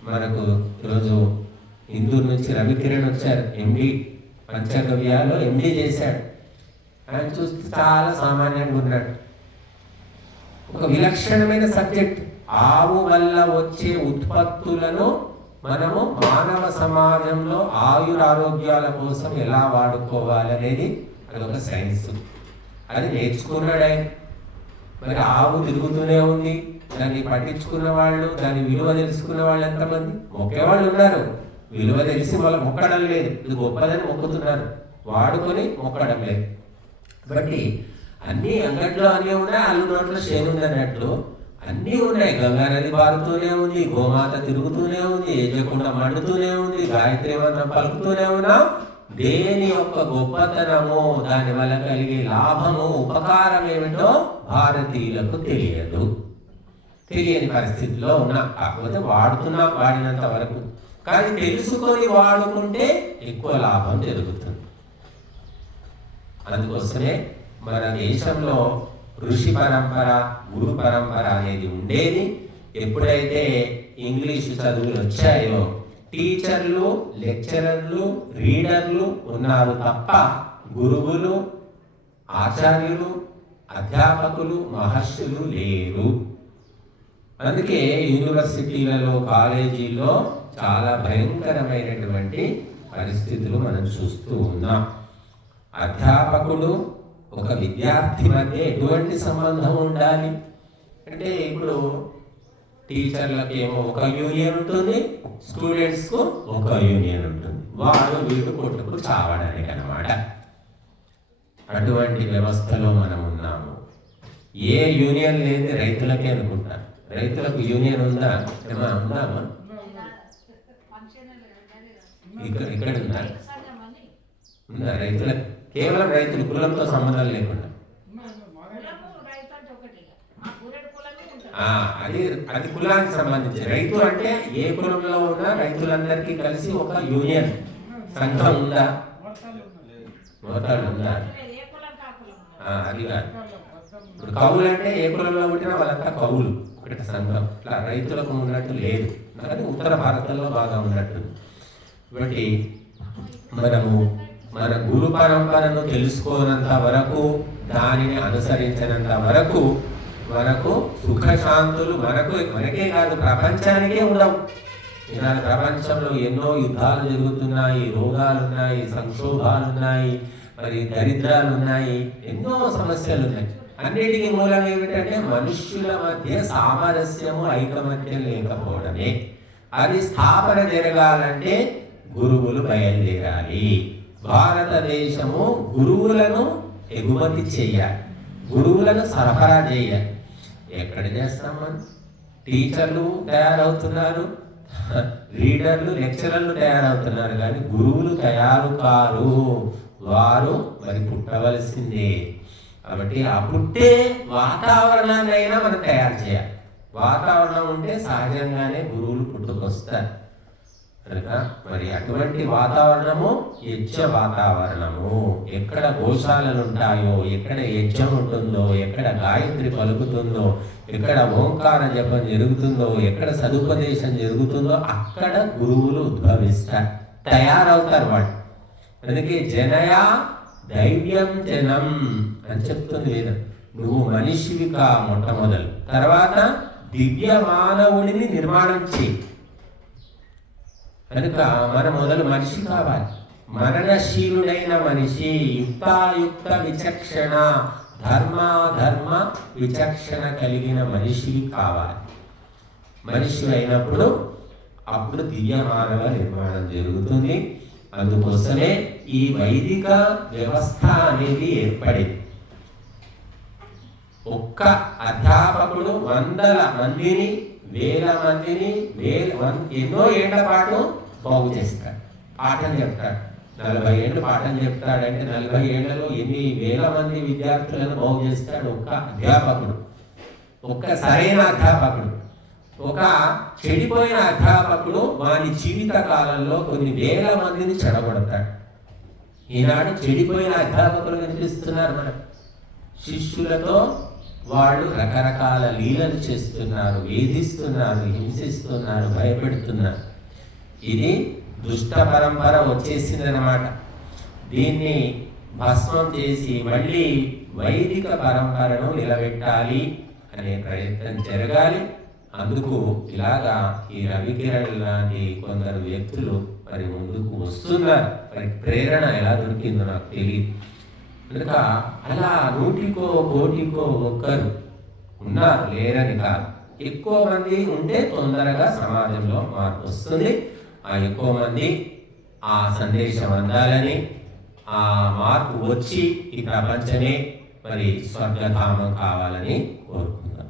మనకు ఈరోజు ఇందూరు నుంచి రవికిరణ్ వచ్చారు, ఎండి, పంచగవ్యాలో ఎండి చేశాడు. ఆయన చూస్తే చాలా సామాన్యంగా ఉన్నాడు. ఒక విలక్షణమైన సబ్జెక్ట్, ఆవు వల్ల వచ్చే ఉత్పత్తులను మనము మానవ సమాజంలో ఆయురారోగ్యాల కోసం ఎలా వాడుకోవాలనేది అదొక సైన్స్. అది నేర్చుకున్నాడు ఆయన. మరి ఆవు తిరుగుతూనే ఉంది, దాన్ని పట్టించుకున్న వాళ్ళు, దాని విలువ తెలుసుకున్న వాళ్ళు ఎంతమంది? మొక్కేవాళ్ళు ఉన్నారు, విలువ తెలిసి వాళ్ళు మొక్కడం లేదు. ఇది గొప్పదని మొక్కుతున్నారు, వాడుకొని మొక్కడం లేదు. కాబట్టి అన్నీ అంగట్లో అన్నీ ఉన్నాయి, అల్లు నోట్లో చేను ఉంది అన్నట్లు అన్నీ ఉన్నాయి. గంగా నది పారుతూనే ఉంది, గోమాత తిరుగుతూనే ఉంది, యజ్ఞకుండ మండుతూనే ఉంది, గాయత్రి మంత్రం పలుకుతూనే ఉన్నాం. దేని యొక్క గొప్పతనము, దాని వల్ల కలిగే లాభము, ఉపకారం ఏమిటో భారతీయులకు తెలియదు. తెలియని పరిస్థితిలో ఉన్నాం. కాకపోతే వాడుతున్నాం వాడినంత వరకు. కానీ తెలుసుకొని వాడుకుంటే ఎక్కువ లాభం జరుగుతుంది. అందుకోసమే మన దేశంలో ఋషి పరంపర, గురు పరంపర అనేది ఉండేది. ఎప్పుడైతే ఇంగ్లీషు చదువులు వచ్చాయో టీచర్లు, లెక్చరర్లు, రీడర్లు ఉన్నారు తప్ప గురువులు, ఆచార్యులు, అధ్యాపకులు, మహర్షులు లేరు. అందుకే యూనివర్సిటీలలో, కాలేజీల్లో చాలా భయంకరమైనటువంటి పరిస్థితులు మనం చూస్తూ ఉన్నాం. అధ్యాపకుడు, ఒక విద్యార్థి మధ్య ఎటువంటి సంబంధం ఉండాలి అంటే, ఇప్పుడు టీచర్లకు ఏమో ఒక యూనియన్ ఉంటుంది, స్టూడెంట్స్కు ఒక యూనియన్ ఉంటుంది. వాడు వీడు కొట్టుకు చావడానికి అన్నమాట. అటువంటి వ్యవస్థలో మనం ఉన్నాము. ఏ యూనియన్ లేని రైతులకే అనుకుంటారు. రైతులకు యూనియన్ ఉందా? ఏమా ఉందామా? ఇక్కడ ఉందా? ఉందా? రైతులకు కేవలం రైతులు, కులంతో సంబంధం లేకుండా. అది కులానికి సంబంధించి. రైతు అంటే ఏ కులంలో ఉన్నా రైతులందరికీ కలిసి ఒక యూనియన్, సంఘం ఉందా? మోతాళ్ళు ఉందా? అది కాదు. ఇప్పుడు కవులు అంటే ఏ కులంలో పుట్టినా వాళ్ళంతా కవులు, ఒకటి సంఘం. ఇట్లా రైతులకు ఉన్నట్టు లేదు. కానీ ఉత్తర భారతంలో బాగా ఉన్నట్టు. కాబట్టి మనము మన గురు పరంపరను తెలుసుకోనంత వరకు, దానిని అనుసరించినంత వరకు మనకు సుఖశాంతులు మనకే కాదు, ప్రపంచానికే ఉండవు. ఈనాడు ప్రపంచంలో ఎన్నో యుద్ధాలు జరుగుతున్నాయి, రోగాలు ఉన్నాయి, సంక్షోభాలు ఉన్నాయి, మరి దరిద్రాలు ఉన్నాయి, ఎన్నో సమస్యలు ఉన్నాయి. అన్నిటికీ మూలం ఏమిటంటే మనుష్యుల మధ్య సామరస్యము, ఐకమత్యం లేకపోవడమే. అది స్థాపన జరగాలంటే గురువులు బయలుదేరాలి. భారతదేశము గురువులను ఎగుమతి చేయాలి, గురువులను సరఫరా చేయాలి. ఎక్కడ చేస్తాం మనం? టీచర్లు తయారవుతున్నారు, రీడర్లు లెక్చరర్లు తయారవుతున్నారు కానీ గురువులు తయారు కారు. వారు మరి పుట్టవలసిందే. కాబట్టి ఆ పుట్టే వాతావరణాన్ని అయినా మనం తయారు చేయాలి. వాతావరణం ఉంటే సహజంగానే గురువులు పుట్టుకొస్తారు కనుక మరి అటువంటి వాతావరణము యజ్ఞ వాతావరణము. ఎక్కడ గోశాలలు ఉంటాయో, ఎక్కడ యజ్ఞం ఉంటుందో, ఎక్కడ గాయత్రి పలుకుతుందో, ఎక్కడ ఓంకార జపం జరుగుతుందో, ఎక్కడ సదుపదేశం జరుగుతుందో అక్కడ గురువులు ఉద్భవిస్తారు, తయారవుతారు వాళ్ళు. అందుకే జనయా దైవ్యం జనం అని చెప్తుంది వేదం. నువ్వు మనిషివి కా మొట్టమొదలు, తర్వాత దివ్య మానవుడిని నిర్మాణం చేయి. కనుక మన మొదలు మనిషి కావాలి, మరణశీలుడైన మనిషి, యుక్తాయుక్త విచక్షణ, ధర్మ విచక్షణ కలిగిన మనిషి కావాలి. మనిషి అయినప్పుడు అప్పుడు దివ్య మానవ నిర్మాణం జరుగుతుంది. అందుకోసమే ఈ వైదిక వ్యవస్థ అనేది ఏర్పడింది. ఒక్క అధ్యాపకుడు వందల మందిని, వేల మందిని ఎన్నో ఏళ్ల పాటు బాగు చేస్తాడు, పాఠం చెప్తాడు. 40 ఏళ్ళు పాఠం చెప్తాడంటే 40 ఏళ్లలో ఎన్ని వేల మంది విద్యార్థులను బాగు చేస్తాడు ఒక్క అధ్యాపకుడు. ఒక్క సరైన అధ్యాపకుడు. ఒక చెడిపోయిన అధ్యాపకుడు వారి జీవిత కాలంలో కొన్ని వేల మందిని చెడగొడతాడు. ఈనాడు చెడిపోయిన అధ్యాపకులు కనిపిస్తున్నారు మన శిష్యులతో. వాళ్ళు రకరకాల లీలలు చేస్తున్నారు, వేధిస్తున్నారు, హింసిస్తున్నారు, భయపెడుతున్నారు. ఇది దుష్ట పరంపర వచ్చేసిందనమాట. దీన్ని భస్మం చేసి మళ్ళీ వైదిక పరంపరను నిలబెట్టాలి అనే ప్రయత్నం జరగాలి. అందుకు ఇలాగా ఈ రవికిరణ్ లాంటి కొందరు వ్యక్తులు మరి ముందుకు వస్తున్నారు. మరి ప్రేరణ ఎలా దొరికిందో నాకు తెలియదు. కనుక అలా 100కో 1,00,00,000కో ఒక్కరు ఉన్నారు, లేరని కాదు. ఎక్కువ మంది ఉంటే తొందరగా సమాజంలో మార్పు వస్తుంది. ఆ ఎక్కువ మంది ఆ సందేశం అందాలని, ఆ మార్పు వచ్చి ఈ ప్రపంచమే మరి స్వర్గధామం కావాలని కోరుకుందాం.